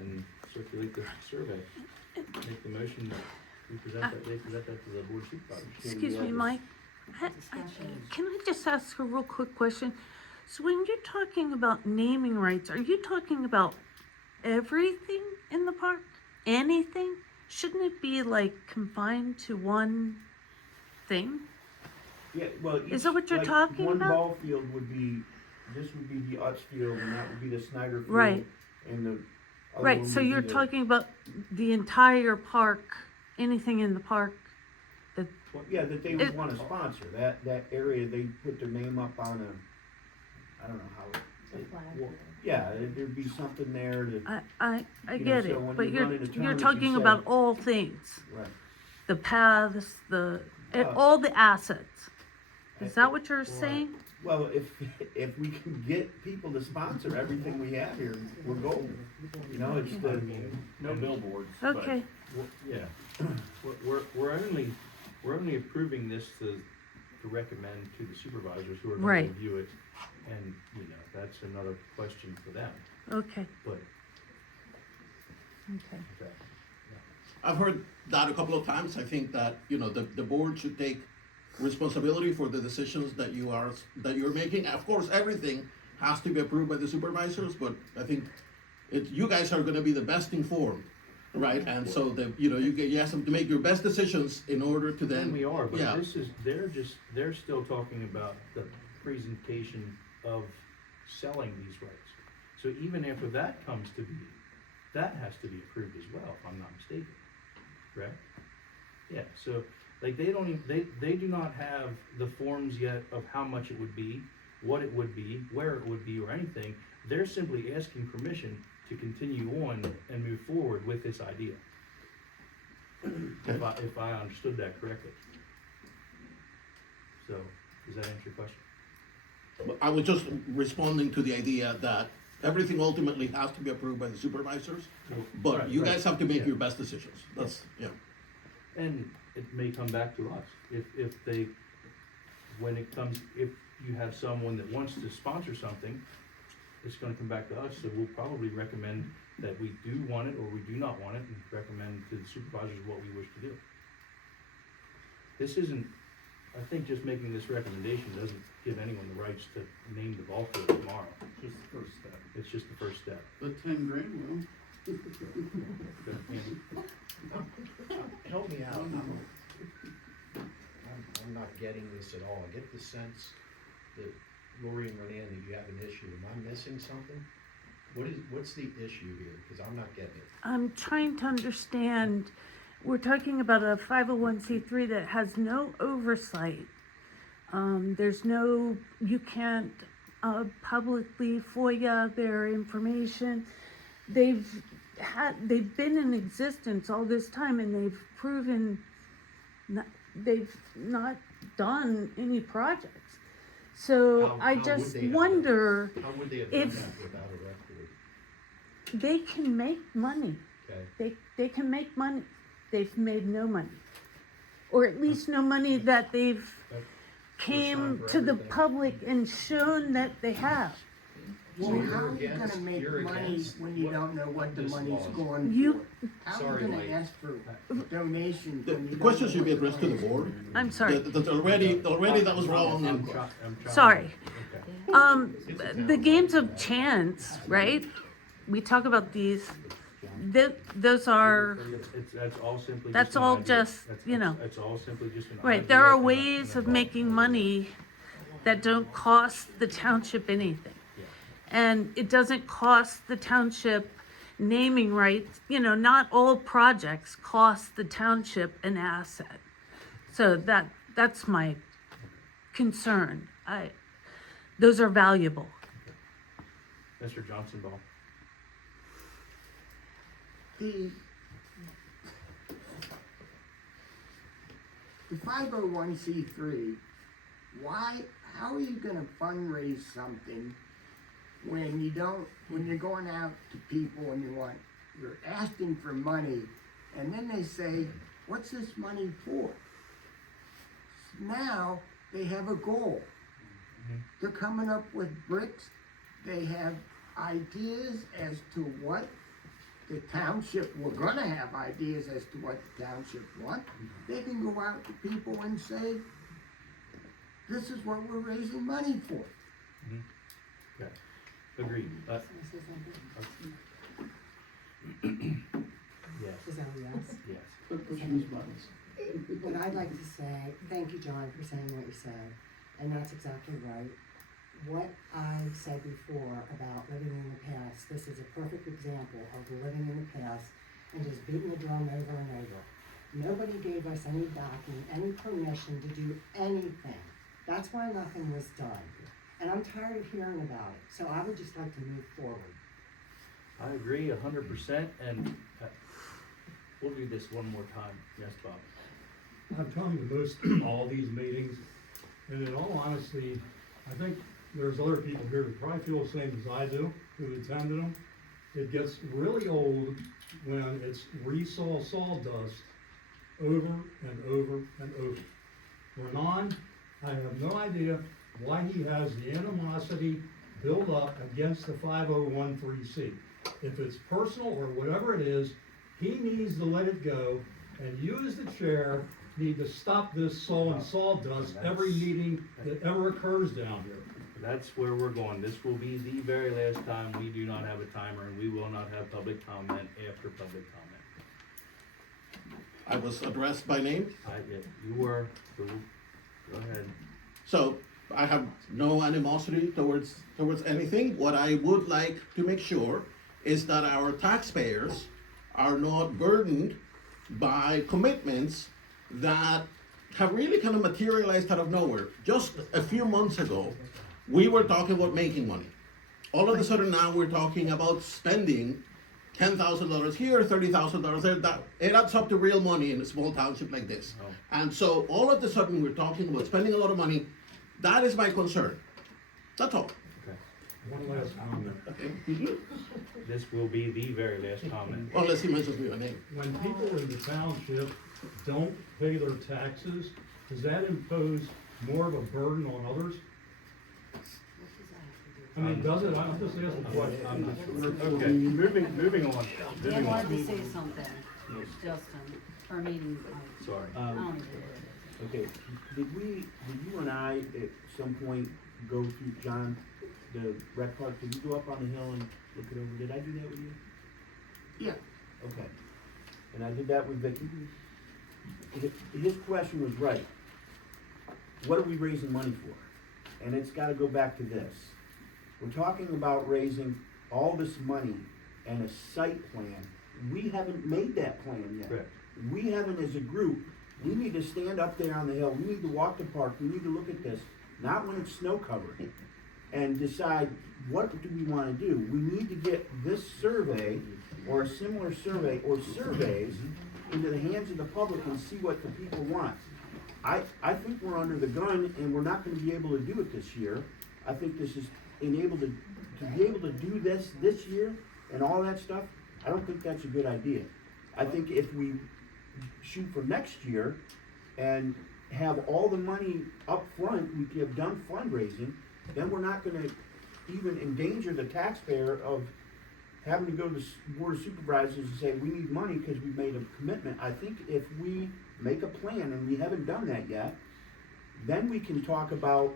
and circulate the survey. Make the motion that they present that to the board of supervisors. Excuse me, Mike. Can I just ask a real quick question? So when you're talking about naming rights, are you talking about everything in the park? Anything? Shouldn't it be like confined to one thing? Yeah, well, Is that what you're like, talking one about? ball field would be, this would be the Utz field, and that would be the Snyder field. Right. And the other Right, one so would be you're the- talking about the entire park, anything in the park? Yeah, that they would It- wanna sponsor, that area, they put their name up on a, I don't know how, The flag. yeah, there'd be something there that, I You know, get so it, when but you you're, run into town, you're if you talking say- about all things, right. the paths, all the assets. Is that what you're saying? Well, if we can get people to sponsor everything we have here, we're golden. You know, it's the, No billboards, but. Okay, Yeah, we're only approving this to recommend to the supervisors who are gonna Right. review it. And, that's another question for them, okay. but Okay. Okay. I've heard that a couple of times. I think that, the board should take responsibility for the decisions that you're making. Of course, everything has to be approved by the supervisors, but I think you guys are gonna be the best informed, right? And so you ask them to make your best decisions in order to then. And we are, but Yeah. they're still talking about the presentation of selling these rights. So even after that comes to be, that has to be approved as well, if I'm not mistaken, correct? Yeah, so, like, they don't even, they do not have the forms yet of how much it would be, what it would be, where it would be, or anything. They're simply asking permission to continue on and move forward with this idea. If I understood that correctly. So, does that answer your question? I was just responding to the idea that everything ultimately has to be approved by the supervisors, but Right, you right. guys have to make Yeah. your best decisions. That's, And it may come back to us, if you have someone that wants to sponsor something, it's gonna come back to us, so we'll probably recommend that we do want it or we do not want it, and recommend to the supervisors what we wish to do. This isn't, I think just making this recommendation doesn't give anyone the rights to name the ball field tomorrow. Just the first step. It's just the first step. The 10 grand will. Good, Andy? Help me out, I'm not getting this at all. I get the sense that Lori and Renan, you have an issue. Am I missing something? What's the issue here? Because I'm not getting it. I'm trying to understand, we're talking about a 501c3 that has no oversight. There's no, you can't publicly FOIA their information. They've been in existence all this time, and they've proven they've not done any projects. So How I would just they have wonder How would they have done if that without a rec board? they can make money. Okay, They can make money. They've made no money. Or at least no money that they've came for to the everything. public and shown that they have. So Well, you're how are you against- gonna make you're money against when you what- don't know what the this money's law is. going You- for? How are Sorry, you gonna Mike. ask for donations The when you don't question know should be what addressed to the money's board. I'm sorry. That already that was wrong, I'm and trying. Sorry. Okay. The games of chance, right? We talk about these. Those are That's all simply. That's just an all idea. just, That's- you know. It's all simply just an idea. right. There are and a- ways and a of thought. making money that don't cost the township anything. Yeah. And it doesn't cost the township naming rights. Not all projects cost the township an asset. So that's my concern. Those are valuable. Mr. Johnson Ball. The 501c3, how are you gonna fundraise something when you're going out to people and you're asking for money, and then they say, what's this money for? Now, they have a goal. They're coming up with bricks, they have ideas as to what the township, we're gonna have ideas as to what the township wants. They can go out to people and say, this is what we're raising money for. Okay. Agreed. Yes. Is that a yes? Yes. What I'd like to say, thank you, John, for saying what you said, and that's exactly right. What I said before about living in the past, this is a perfect example of living in the past and just beating the drum over and over. Nobody gave us any backing, any permission to do anything. That's why nothing was done. And I'm tired of hearing about it, so I would just like to move forward. I agree 100%, and we'll do this one more time. Yes, Bob. I've come to most all these meetings, and in all honesty, I think there's other people here who probably feel the same as I do, who attended them. It gets really old when it's resawed sawdust over and over and over. Renan, I have no idea why he has the animosity built up against the 501(c)(3). if it's personal or whatever it is, he needs to let it go, and you as the chair need to stop this saw and sawdust every meeting that ever occurs down here. That's where we're going. This will be the very last time we do not have a timer, and we will not have public comment after public comment. I was addressed by name, You were, so go ahead. so I have no animosity towards anything. What I would like to make sure is that our taxpayers are not burdened by commitments that have really kind of materialized out of nowhere. Just a few months ago, we were talking about making money. All of a sudden now we're talking about spending $10,000 here, $30,000 there. That it adds up to real money in a small township like this. Oh. And so all of a sudden we're talking about spending a lot of money. That is my concern. That's all. Okay. One last comment. Okay. This will be the very last comment. Unless he mentions me by name. When people in the township don't pay their taxes, does that impose more of a burden on others? I mean, does it? I'm just asking a question. I'm not sure. Okay, moving on. Dan Moving wanted on. to say something, Justin, or I mean, Sorry. I don't even know. Okay, did you and I at some point go through, John, the rec park, did you go up on the hill and look it over? Did I do that with you? Yeah. Okay. And I did that with Vicky. His question was right. What are we raising money for? And it's gotta go back to this. We're talking about raising all this money and a site plan. We haven't made that plan yet. Correct. We haven't, as a group, we need to stand up there on the hill, we need to walk the park, we need to look at this, not when it's snow covered, and decide, what do we wanna do? We need to get this survey, or a similar survey, or surveys, into the hands of the public and see what the people want. I think we're under the gun, and we're not gonna be able to do it this year. I think this is enabled to be able to do this year, and all that stuff, I don't think that's a good idea. I think if we shoot for next year and have all the money up front, we have done fundraising, then we're not gonna even endanger the taxpayer of having to go to the board of supervisors and say, we need money because we've made a commitment. I think if we make a plan, and we haven't done that yet, then we can talk about,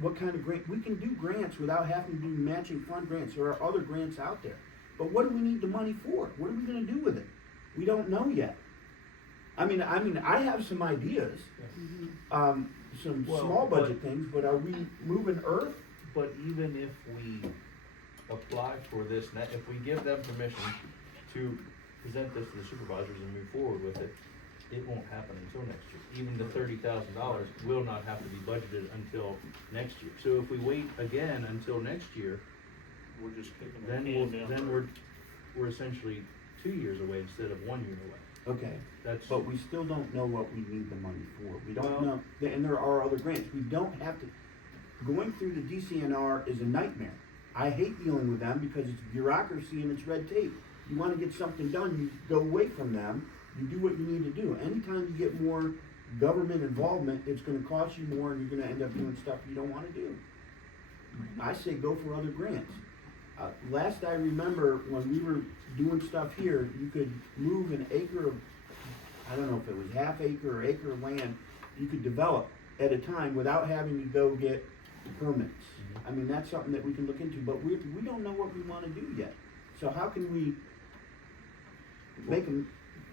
what kind of grant, we can do grants without having to do matching fund grants. There are other grants out there. But what do we need the money for? What are we gonna do with it? We don't know yet. I mean, I have some ideas, some Well, small budget things, but are we moving earth? But even if we apply for this, if we give them permission to present this to the supervisors and move forward with it, it won't happen until next year. Even the $30,000 will not have to be budgeted until next year. So if we wait again until next year, We're just kicking the can down. then we're essentially 2 years away instead of 1 year away. Okay, That's, but we still don't know what we need the money for. We don't Well- know, and there are other grants. We don't have to, going through the DCNR is a nightmare. I hate dealing with them because it's bureaucracy and it's red tape. You wanna get something done, you go away from them, you do what you need to do. Anytime you get more government involvement, it's gonna cost you more and you're gonna end up doing stuff you don't wanna do. I say go for other grants. Last I remember, when we were doing stuff here, you could move an acre of, I don't know if it was half acre or acre of land, you could develop at a time without having to go get permits. I mean, that's something that we can look into, but we don't know what we wanna do yet. So how can we make a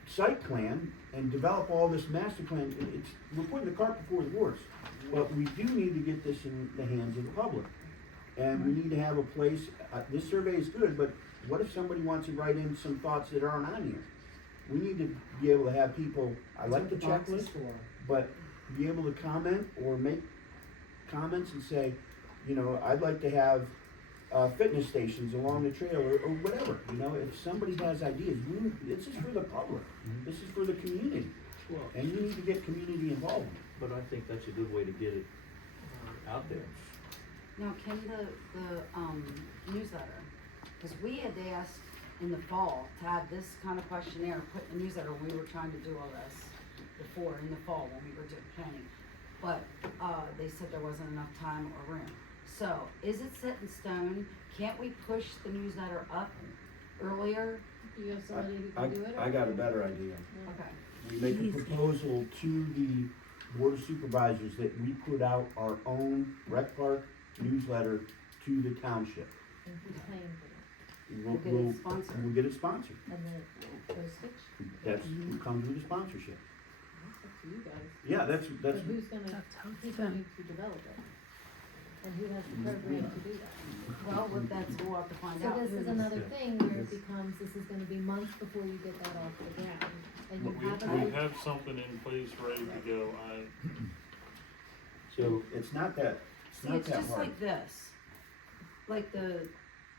site plan and develop all this master plan? We're putting the cart before the horse, but we do need to get this in the hands of the public. And we need to have a place, this survey is good, but what if somebody wants to write in some thoughts that aren't on here? We need to be able to have people, I like the checklist, but be able to comment or make comments and say, you know, I'd like to have fitness stations along the trail or whatever, you know, if somebody has ideas, this is for the public, this is for the community. well, And you need to get community involvement. but I think that's a good way to get it out there. Now, Kim, the newsletter, because we had asked in the fall to have this kind of questionnaire put in the newsletter, we were trying to do all this before, in the fall, when we were doing planning. But, they said there wasn't enough time or room. So, is it set in stone? Can't we push the newsletter up earlier? Do you have somebody who I, can do it? I got a better idea. Okay. We make a proposal to the board of supervisors that we put out our own rec park newsletter to the township. And who's paying for that? We'll, We'll get it sponsored. We'll get it sponsored. And then postage? That's, comes with the sponsorship. That's up to you guys. Yeah, that's, But who's gonna, That's how it's who's done. going to develop it? And who has the program to do that? Well, with that, we'll have to find So out. this who is this- another thing where it becomes, this is gonna be months before you get that off the ground. And you We haven't, have something in place ready to go, so it's not that, it's See, not it's that just hard. like this, like the,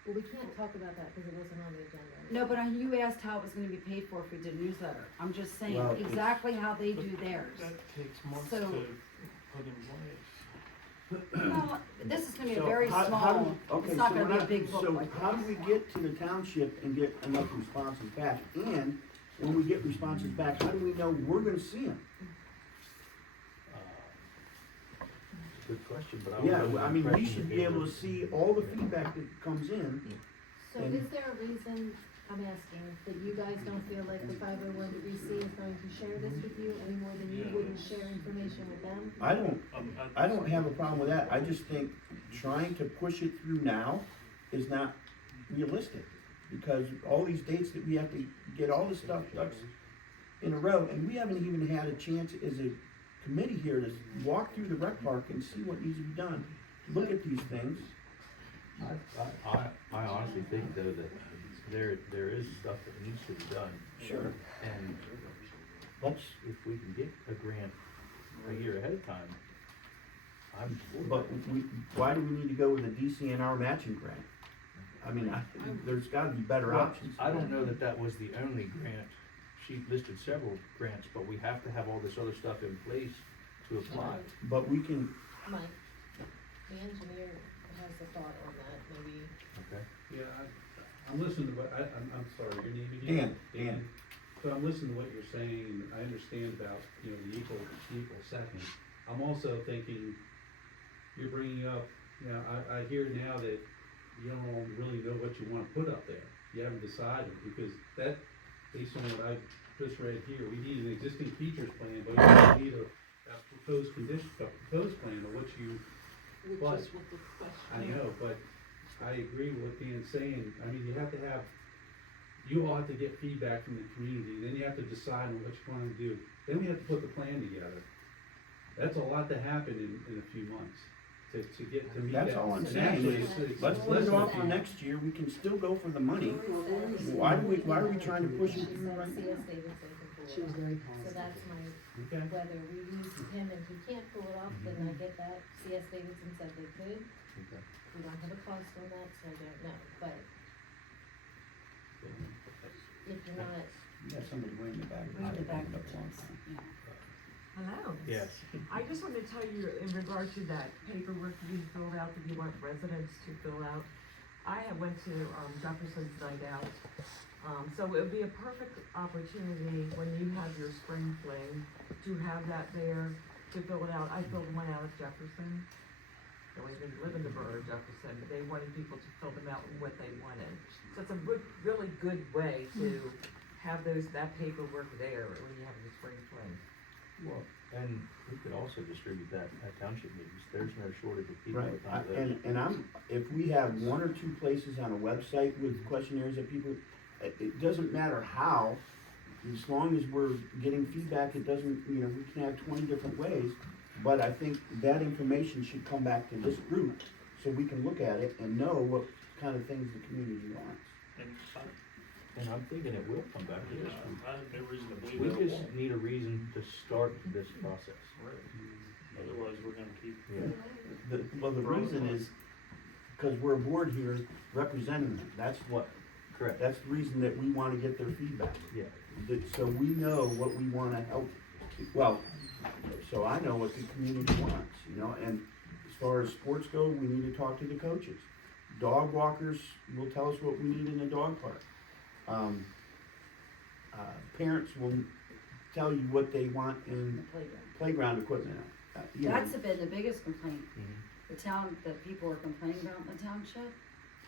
well, we can't talk about that because it wasn't on the agenda. no, but you asked how it was gonna be paid for if we did a newsletter. I'm just saying Well, it's- exactly how they do theirs. that takes months So- to put in place. Well, this is gonna be a So very how do small, we- okay, it's not so gonna we're be a big book So like how do this. we get to the township and get enough responses back? And when we get responses back, how do we know we're gonna see them? Good question, but I was Yeah, under I the mean, we impression should that be they able were- to see all the feedback that comes in. So And- is there a reason, I'm asking, that you guys don't feel like the 501c is going to share this with you any more than you wouldn't share information with them? I don't have a problem with that. I just think trying to push it through now is not realistic. Because all these dates that we have to get all this stuff ducks in a row, and we haven't even had a chance as a committee here to walk through the rec park and see what needs to be done. Look at these things. I honestly think though that there is stuff that needs to be done. Sure. And if we can get a grant a year ahead of time, I'm for But it. why do we need to go with a DCNR matching grant? I mean, there's gotta be better Well, options. I don't know that that was the only grant. She listed several grants, but we have to have all this other stuff in place to apply. But we can, Mike, the engineer has a thought on that, maybe. Okay. Yeah, I'm listening to what, I'm sorry, your name again? Dan. So I'm listening to what you're saying, and I understand about, the equal second. I'm also thinking, you're bringing up, I hear now that you don't really know what you wanna put up there. You haven't decided, because that, based on what I just read here, we need an existing features plan, but we need a proposed condition, a proposed plan of what you, Which But- is what the question. I know, but I agree with what Dan's saying. I mean, you all have to get feedback from the community, then you have to decide on what you wanna do. Then we have to put the plan together. That's a lot to happen in a few months, to get to meet that. that's all I'm And saying actually, is, it's let's put less it than off for that. next year, we can still go for the money. Lori said- Why are we trying to push it through right She now? said C.S. Davidson can pull She it was off. very So positive. that's my, Okay. whether we use him and he can't pull it off, then I get that. C.S. Davidson said they could. Okay. We don't have a cost on that, so I don't know, but if you're not, You got somebody way in the back. Way in the back. Up a long time. Yeah. Hello. Yes. I just wanted to tell you in regard to that paperwork you filled out that you want residents to fill out. I went to Jefferson's night out, so it would be a perfect opportunity when you have your spring fling to have that there to fill it out. I filled one out at Jefferson. I don't even live in the borough of Jefferson, but they wanted people to fill them out with what they wanted. So it's a really good way to have that paperwork there when you have your spring fling. Well, and we could also distribute that at township meetings. There's no shortage of people Right, that come to those. and if we have one or two places on a website with questionnaires that people, it doesn't matter how, as long as we're getting feedback, it doesn't, we can have 20 different ways, but I think that information should come back to this group, so we can look at it and know what kind of things the community wants. And I'm thinking it will come back to this group. I have no reason to believe We that it just won't. need a reason to start this process. Right. Otherwise, we're gonna keep. Yeah. The reason is, because we're a board here representing them, that's what, Correct. that's the reason that we wanna get their feedback. Yeah. So we know what we wanna help, well, so I know what the community wants, and as far as sports go, we need to talk to the coaches. Dog walkers will tell us what we need in the dog park. Parents will tell you what they want in playground equipment. That's been the biggest complaint. Mhm. The town, that people are complaining about in the township,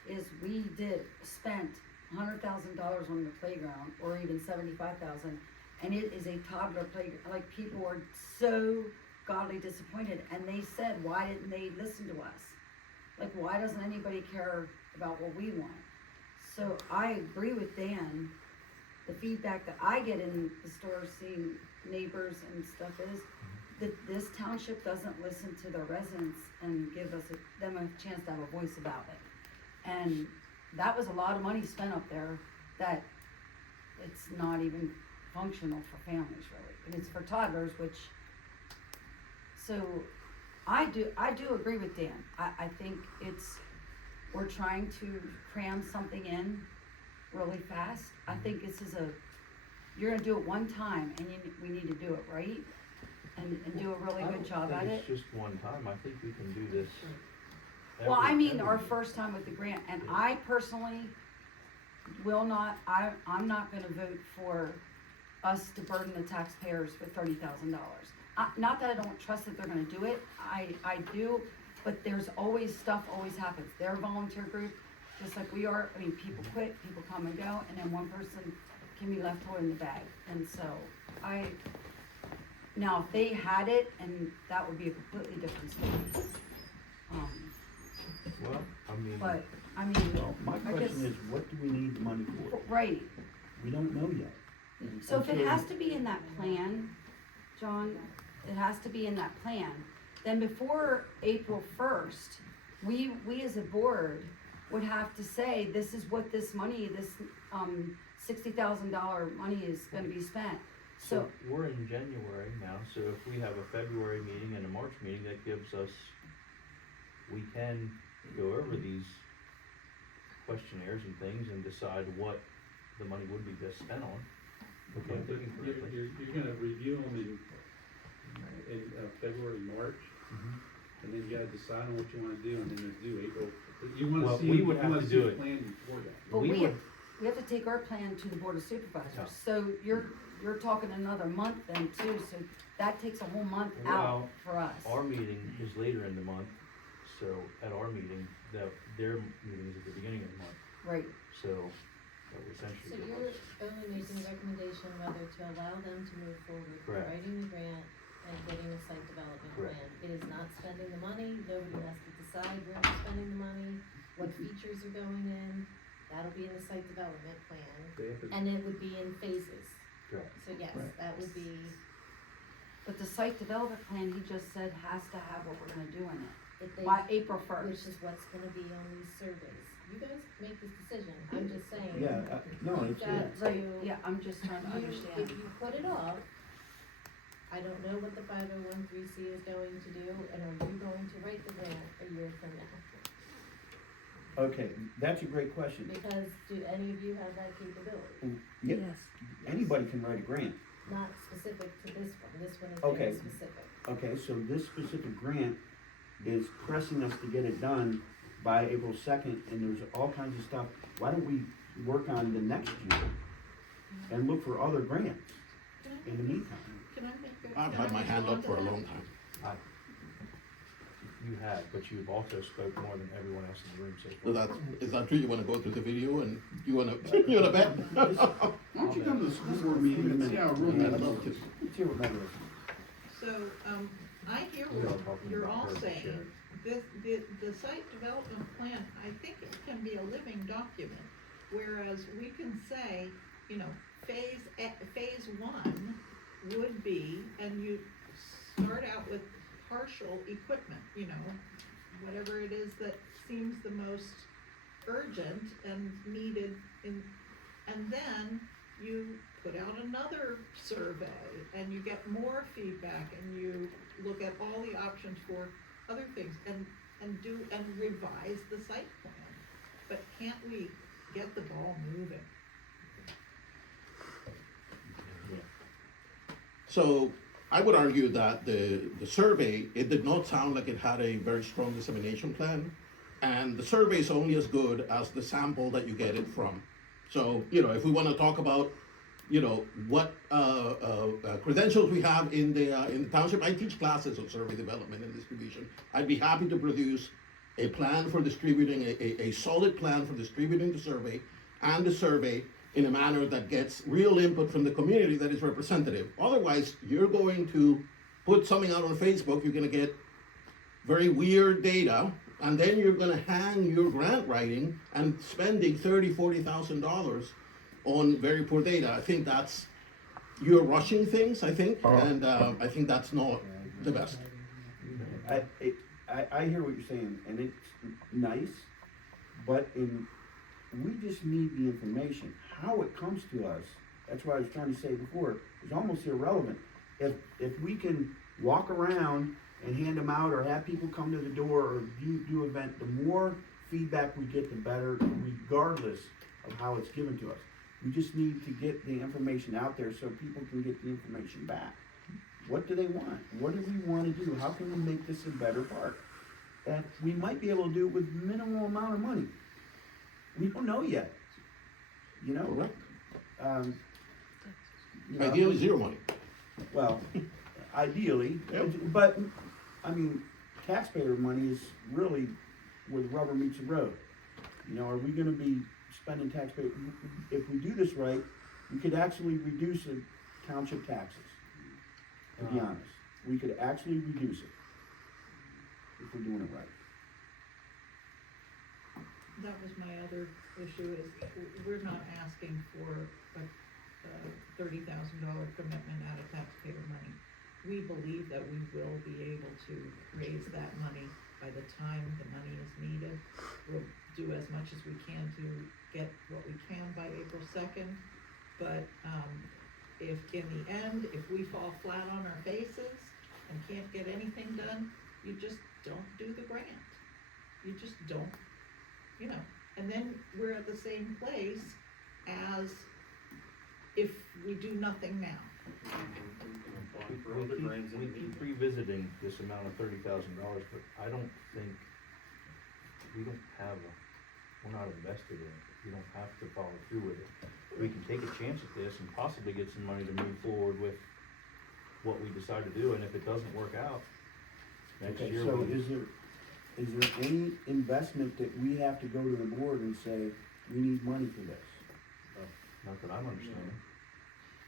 is we spent $100,000 on the playground, or even 75,000, and it is a toddler playground. Like, people are so godly disappointed, and they said, why didn't they listen to us? Like, why doesn't anybody care about what we want? So I agree with Dan. The feedback that I get in the store, seeing neighbors and stuff, is that this township doesn't listen to their residents and give them a chance to have a voice about it. And that was a lot of money spent up there that it's not even functional for families, really. And it's for toddlers, which, so I do agree with Dan. I think we're trying to cram something in really fast. I think this is you're gonna do it one time, and we need to do it right, and do a really good job at it. It's just one time, I think we can do this. Well, I mean, every our year. first time with the grant, and I personally will not, I'm not gonna vote for us to burden the taxpayers with $30,000. Not that I don't trust that they're gonna do it, I do, but there's stuff always happens. They're a volunteer group, just like we are. I mean, people quit, people come and go, and then one person can be left holding the bag. And so now if they had it, and that would be a completely different story. Well, I mean. But, I mean, Well, my I guess, question is, what do we need the money for? right. We don't know yet. So if it has to be in that plan, John, it has to be in that plan, then before April 1st, we as a board would have to say, this is what this money, this, $60,000 money is gonna be spent. So, We're in January now, so if we have a February meeting and a March meeting, that gives us, we can go over these questionnaires and things and decide what the money would be best spent on. If I'm thinking correctly. You're gonna review them in February, March, and then you gotta decide on what you wanna do, and then it's due April. You wanna Well, see, we you would have wanna to see do a it. plan before that. but we we would- have to take our plan to the board of supervisors. Yeah. So you're talking another month then too, so that takes a whole month out Well, for us. Our meeting is later in the month, so at our meeting, their meeting is at the beginning of the month, Right, so that would essentially. So give you're us- only making a recommendation whether to allow them to move forward with Correct. writing the grant and getting a site development Correct. plan. It is not spending the money, nobody has to decide where they're spending the money, what features are going in, that'll be in the site development plan, They have to- and it would be in phases. Correct. So yes, Right. that would be, but the site development plan, he just said, has to have what we're gonna do in it, if they, by April which 1st. is what's gonna be on these surveys. You guys make this decision, I'm just saying. Yeah, no, You've it's got good. Right, to- yeah, I'm just trying to If understand. you put it off, I don't know what the 501(c) is going to do, and are you going to write the grant a year from now? Okay, that's a great question. Because do any of you have that capability? Yeah, Yes. anybody can write a grant. Not specific to this one is Okay. very specific. Okay, so this specific grant is pressing us to get it done by April 2nd, and there's all kinds of stuff. Why don't we work on the next year and look for other grants in the meantime? Can I make a? I've can had I my hand respond up to for a that? long time. You have, but you've also spoke more than everyone else in the room so So far. is that true? You wanna go through the video and you wanna bet? Why don't you come to the school board meeting and see how room Yeah, that no, is? just- Let's hear what that is. So, I hear We are what talking you're about all her saying. share. The site development plan, I think it can be a living document, whereas we can say, you know, phase one would be, and you start out with partial equipment, you know, whatever it is that seems the most urgent and needed and then you put out another survey and you get more feedback and you look at all the options for other things and revise the site plan. But can't we get the ball moving? So I would argue that the survey, it did not sound like it had a very strong dissemination plan. And the survey is only as good as the sample that you get it from. So, you know, if we wanna talk about, you know, what credentials we have in the township, I teach classes on survey development and distribution. I'd be happy to produce a plan for distributing, a solid plan for distributing the survey and the survey in a manner that gets real input from the community that is representative. Otherwise, you're going to put something out on Facebook, you're gonna get very weird data, and then you're gonna hang your grant writing and spending $30,000-$40,000 on very poor data. I think you're rushing things, I think, and I think that's not the best. I hear what you're saying, and it's nice, but we just need the information. How it comes to us, that's what I was trying to say before, is almost irrelevant. If we can walk around and hand them out, or have people come to the door, or do event, the more feedback we get, the better, regardless of how it's given to us. We just need to get the information out there so people can get the information back. What do they want? What do we want to do? How can we make this a better park? And we might be able to do it with minimal amount of money. We don't know yet. You know? Correct. You know, Ideally, zero money. Well, ideally, Yep. but, I mean, taxpayer money is really where the rubber meets the road. You know, are we gonna be spending taxpayer, if we do this right, we could actually reduce the township taxes, to be honest. We could actually reduce it, if we're doing it right. That was my other issue, is we're not asking for a $30,000 commitment out of taxpayer money. We believe that we will be able to raise that money by the time the money is needed. We'll do as much as we can to get what we can by April 2nd, but, if in the end, if we fall flat on our faces and can't get anything done, you just don't do the grant. You just don't, you know, and then we're at the same place as if we do nothing now. We keep revisiting this amount of $30,000, but I don't think, we're not invested in it. We don't have to follow through with it. We can take a chance at this and possibly get some money to move forward with what we decide to do, and if it doesn't work out, next Okay, year. so is there any investment that we have to go to the board and say, we need money for this? Not that I'm understanding.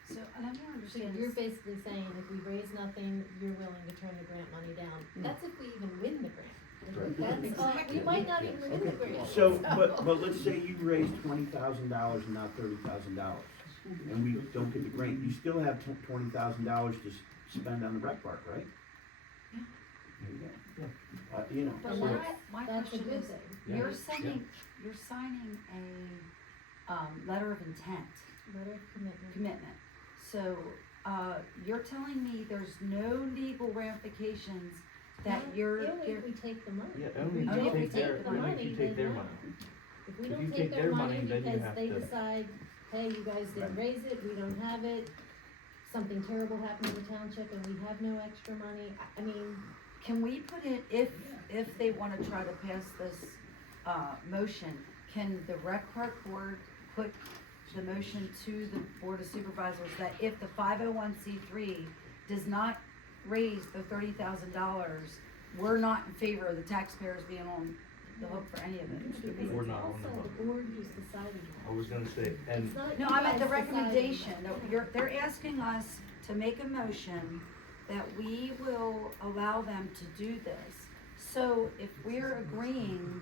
So, and I don't So understand you're this. basically saying if we raise nothing, you're willing to turn the grant money down. That's if we even win the grant. Correct. That's, we might not even win the grant. So, but let's say you raise $20,000 and not $30,000, and we don't get the grant, you still have $20,000 to spend on the rec park, right? Yeah. There you go. You know, But so- my That's a question good is, thing. you're Yeah. you're signing a, letter of intent, Letter of commitment. commitment. So, you're telling me there's no legal ramifications that Not- you're, Only if we take the money. Yeah, If only we if don't you take take their, the only if money, you take then their no. money. If we If don't you take take their their money money, then you because have they to- decide, hey, you guys didn't raise it, we don't have it, something terrible happened in the township and we have no extra money, I mean, can we put in, if they wanna try to pass this, motion, can the rec park board put the motion to the board of supervisors that if the 501c3 does not raise the $30,000, we're not in favor of the taxpayers being on the hook for any of it? because We're it's not on the also hook. the board who's deciding I that. was gonna say, and It's not No, you I'm at the guys deciding recommendation, that. they're asking us to make a motion that we will allow them to do this. So if we're agreeing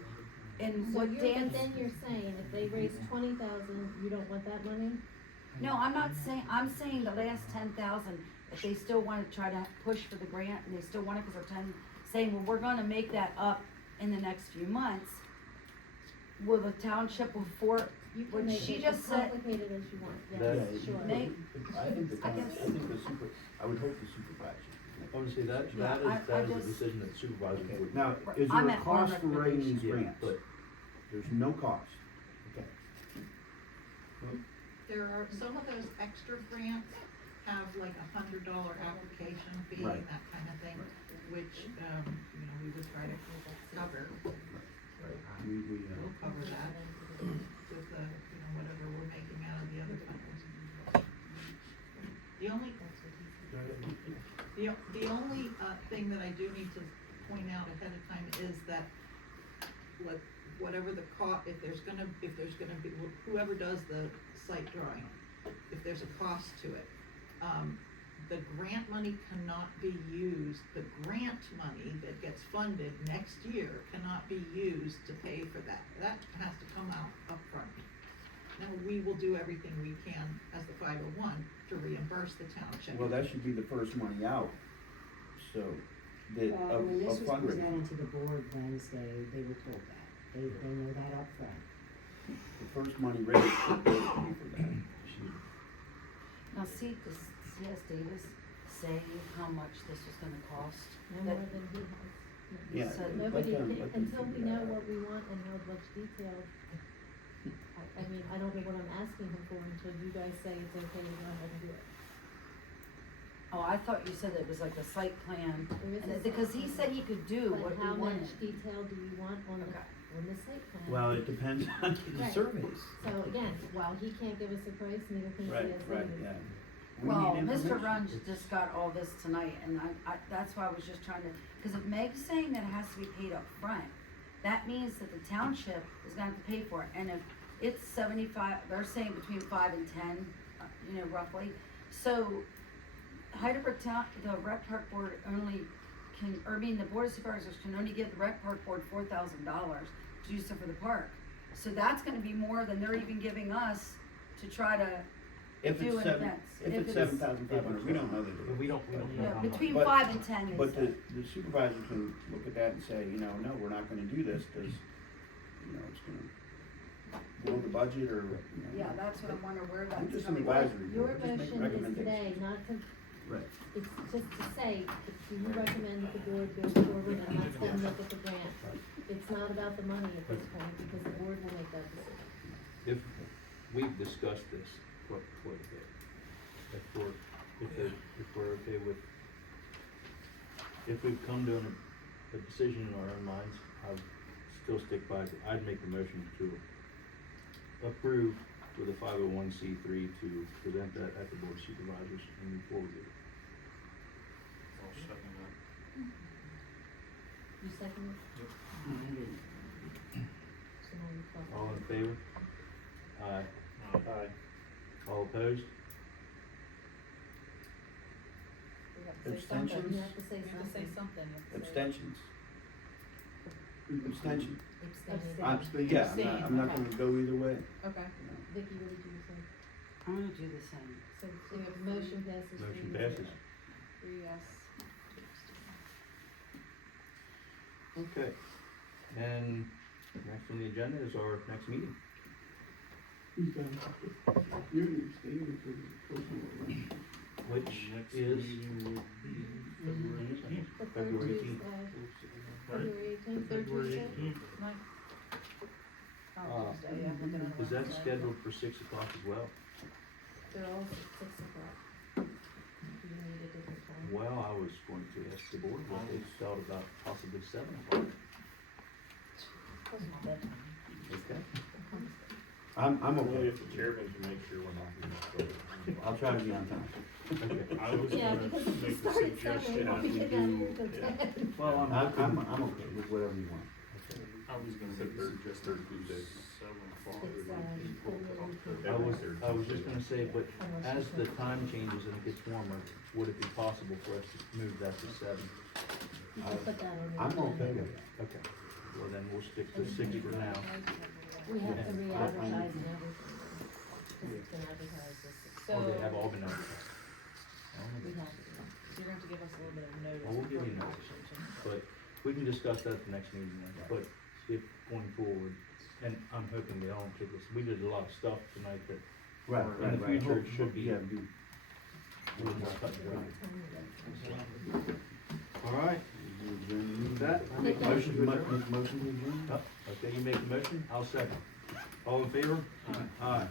in So what you're, Dan, but then you're saying if they raise 20,000, you don't want that money? no, I'm not saying, I'm saying the last 10,000, if they still wanna try to push for the grant and they still want it, cause they're saying, well, we're gonna make that up in the next few months. Will the township before, You can what make she it just as said, complicated as you want, That- yes, sure. Make- I think the I town, guess- I would hope the supervisor. I would say that, Yeah, that is a just- decision that supervisor would. Now, is I'm there a at our cost for writing these Yeah, grants? but There's no cost. Okay. There are, some of those extra grants have like $100 application fee Right. and that kind of thing, which, you know, we would try to cover. We'll cover that with the, you know, whatever we're making out of the other funds. The only thing that I do need to point out ahead of time is that, whatever the if there's gonna be, whoever does the site drawing, if there's a cost to it, the grant money cannot be used, the grant money that gets funded next year cannot be used to pay for that. That has to come out upfront. Now, we will do everything we can as the 501 to reimburse the township. Well, that should be the first money out, so, Well, when this was fundraising. presented to the board Wednesday, they were told that, they know that up front. The first money raised should be for that. Now, see, does CS Davis say how much this was gonna cost? No more than he has. Yeah. said Nobody, let them until we figure know that out. what we want and how much detail, I mean, I don't know what I'm asking him for until you guys say it's okay to go ahead and do it. Oh, I thought you said it was like a site plan, There is and a it- because he site said he could do But what he how wanted. much detail do you want on the, Okay. on the site plan? Well, it depends on the Right. surveys. So again, while he can't give us a price, neither can Right, CS right, Davis. yeah. We Well, need Mr. information. Runge just got all this tonight, and that's why I was just trying to, cause if Meg's saying that it has to be paid up front, that means that the township is gonna have to pay for it, and if it's 75, they're saying between 5 and 10, roughly. So Heidelberg Town, the rec park board only can, or I mean, the board of supervisors can only give the rec park board $4,000 to use it for the park. So that's gonna be more than they're even giving us to try to If do it's an seven, event. if it's 7,500, we don't know that. We don't know Yeah, how much. between But- 5 and 10 they But said. the supervisor can look at that and say, no, we're not gonna do this, cause, it's gonna blow the budget or, Yeah, that's what I'm wondering, where that's I'm just an coming advisory Your board, just make motion is recommendations. today, not to, Right. it's just to say, do you recommend that the board goes forward and let's them look at the grant? It's not about the money at this point, because the board will make that decision. If, we've discussed this quite a bit. If we're okay with, if we've come to a decision in our own minds, I'd still stick by, I'd make the motion to approve with a 501c3 to present that at the board of supervisors and move forward with it. I'll second that. You second it? So now you call. All in favor? Aye. Aye. All opposed? We have to say something. Abstentions? You have to say You have to say something. something, you have to say. Abstentions? Abstention. Abstain. Yeah, I'm not Okay. gonna go either way. Okay. Vicky, what did you say? I'm gonna do the same. So the motion passes. Motion 3-0. passes. 3 yes. Okay. And next on the agenda is our next meeting. Which Next is meeting would be February 18th. The third February Tuesday, 18th. February 18th, third February Tuesday? 18th. On Tuesday, yeah, I'm looking at it Is that Wednesday. scheduled for 6 o'clock as well? They're all at 6 o'clock. Do you need a different time? Well, I was going to ask the board what they felt about possibly 7 o'clock. Close my bedtime. Okay. I'm Only okay. if the chairman can make sure we're not gonna. I'll try to be on time. Okay. I was Yeah, gonna because if you make the start at 7, suggestion you won't that be we getting out of here do, till 10. Well, I'm okay with whatever you want. I was gonna make the suggestion that we do 7 o'clock. It's, I was just gonna say, but as the time changes and it gets warmer, would it be possible for us to move that to 7? You can put that on the I'm agenda. okay with that. Okay. Well, then we'll stick to 6 for now. We have to Yeah. re-advertise and everything, because it's been advertised as, Oh, they So- have all been advertised. we have to. So you're gonna have to give us a little bit of notice. Well, we'll give before you the notice. action change. But we can discuss that at the next meeting then. But if going forward, and I'm hoping they all take this, we did a lot of stuff tonight that Right, in the future it should be. Yeah, a little more cut and dry. All right. That, I make a Motion, motion to adjourn. motion to adjourn? Oh, okay, you make the motion, I'll second. All in favor? Aye.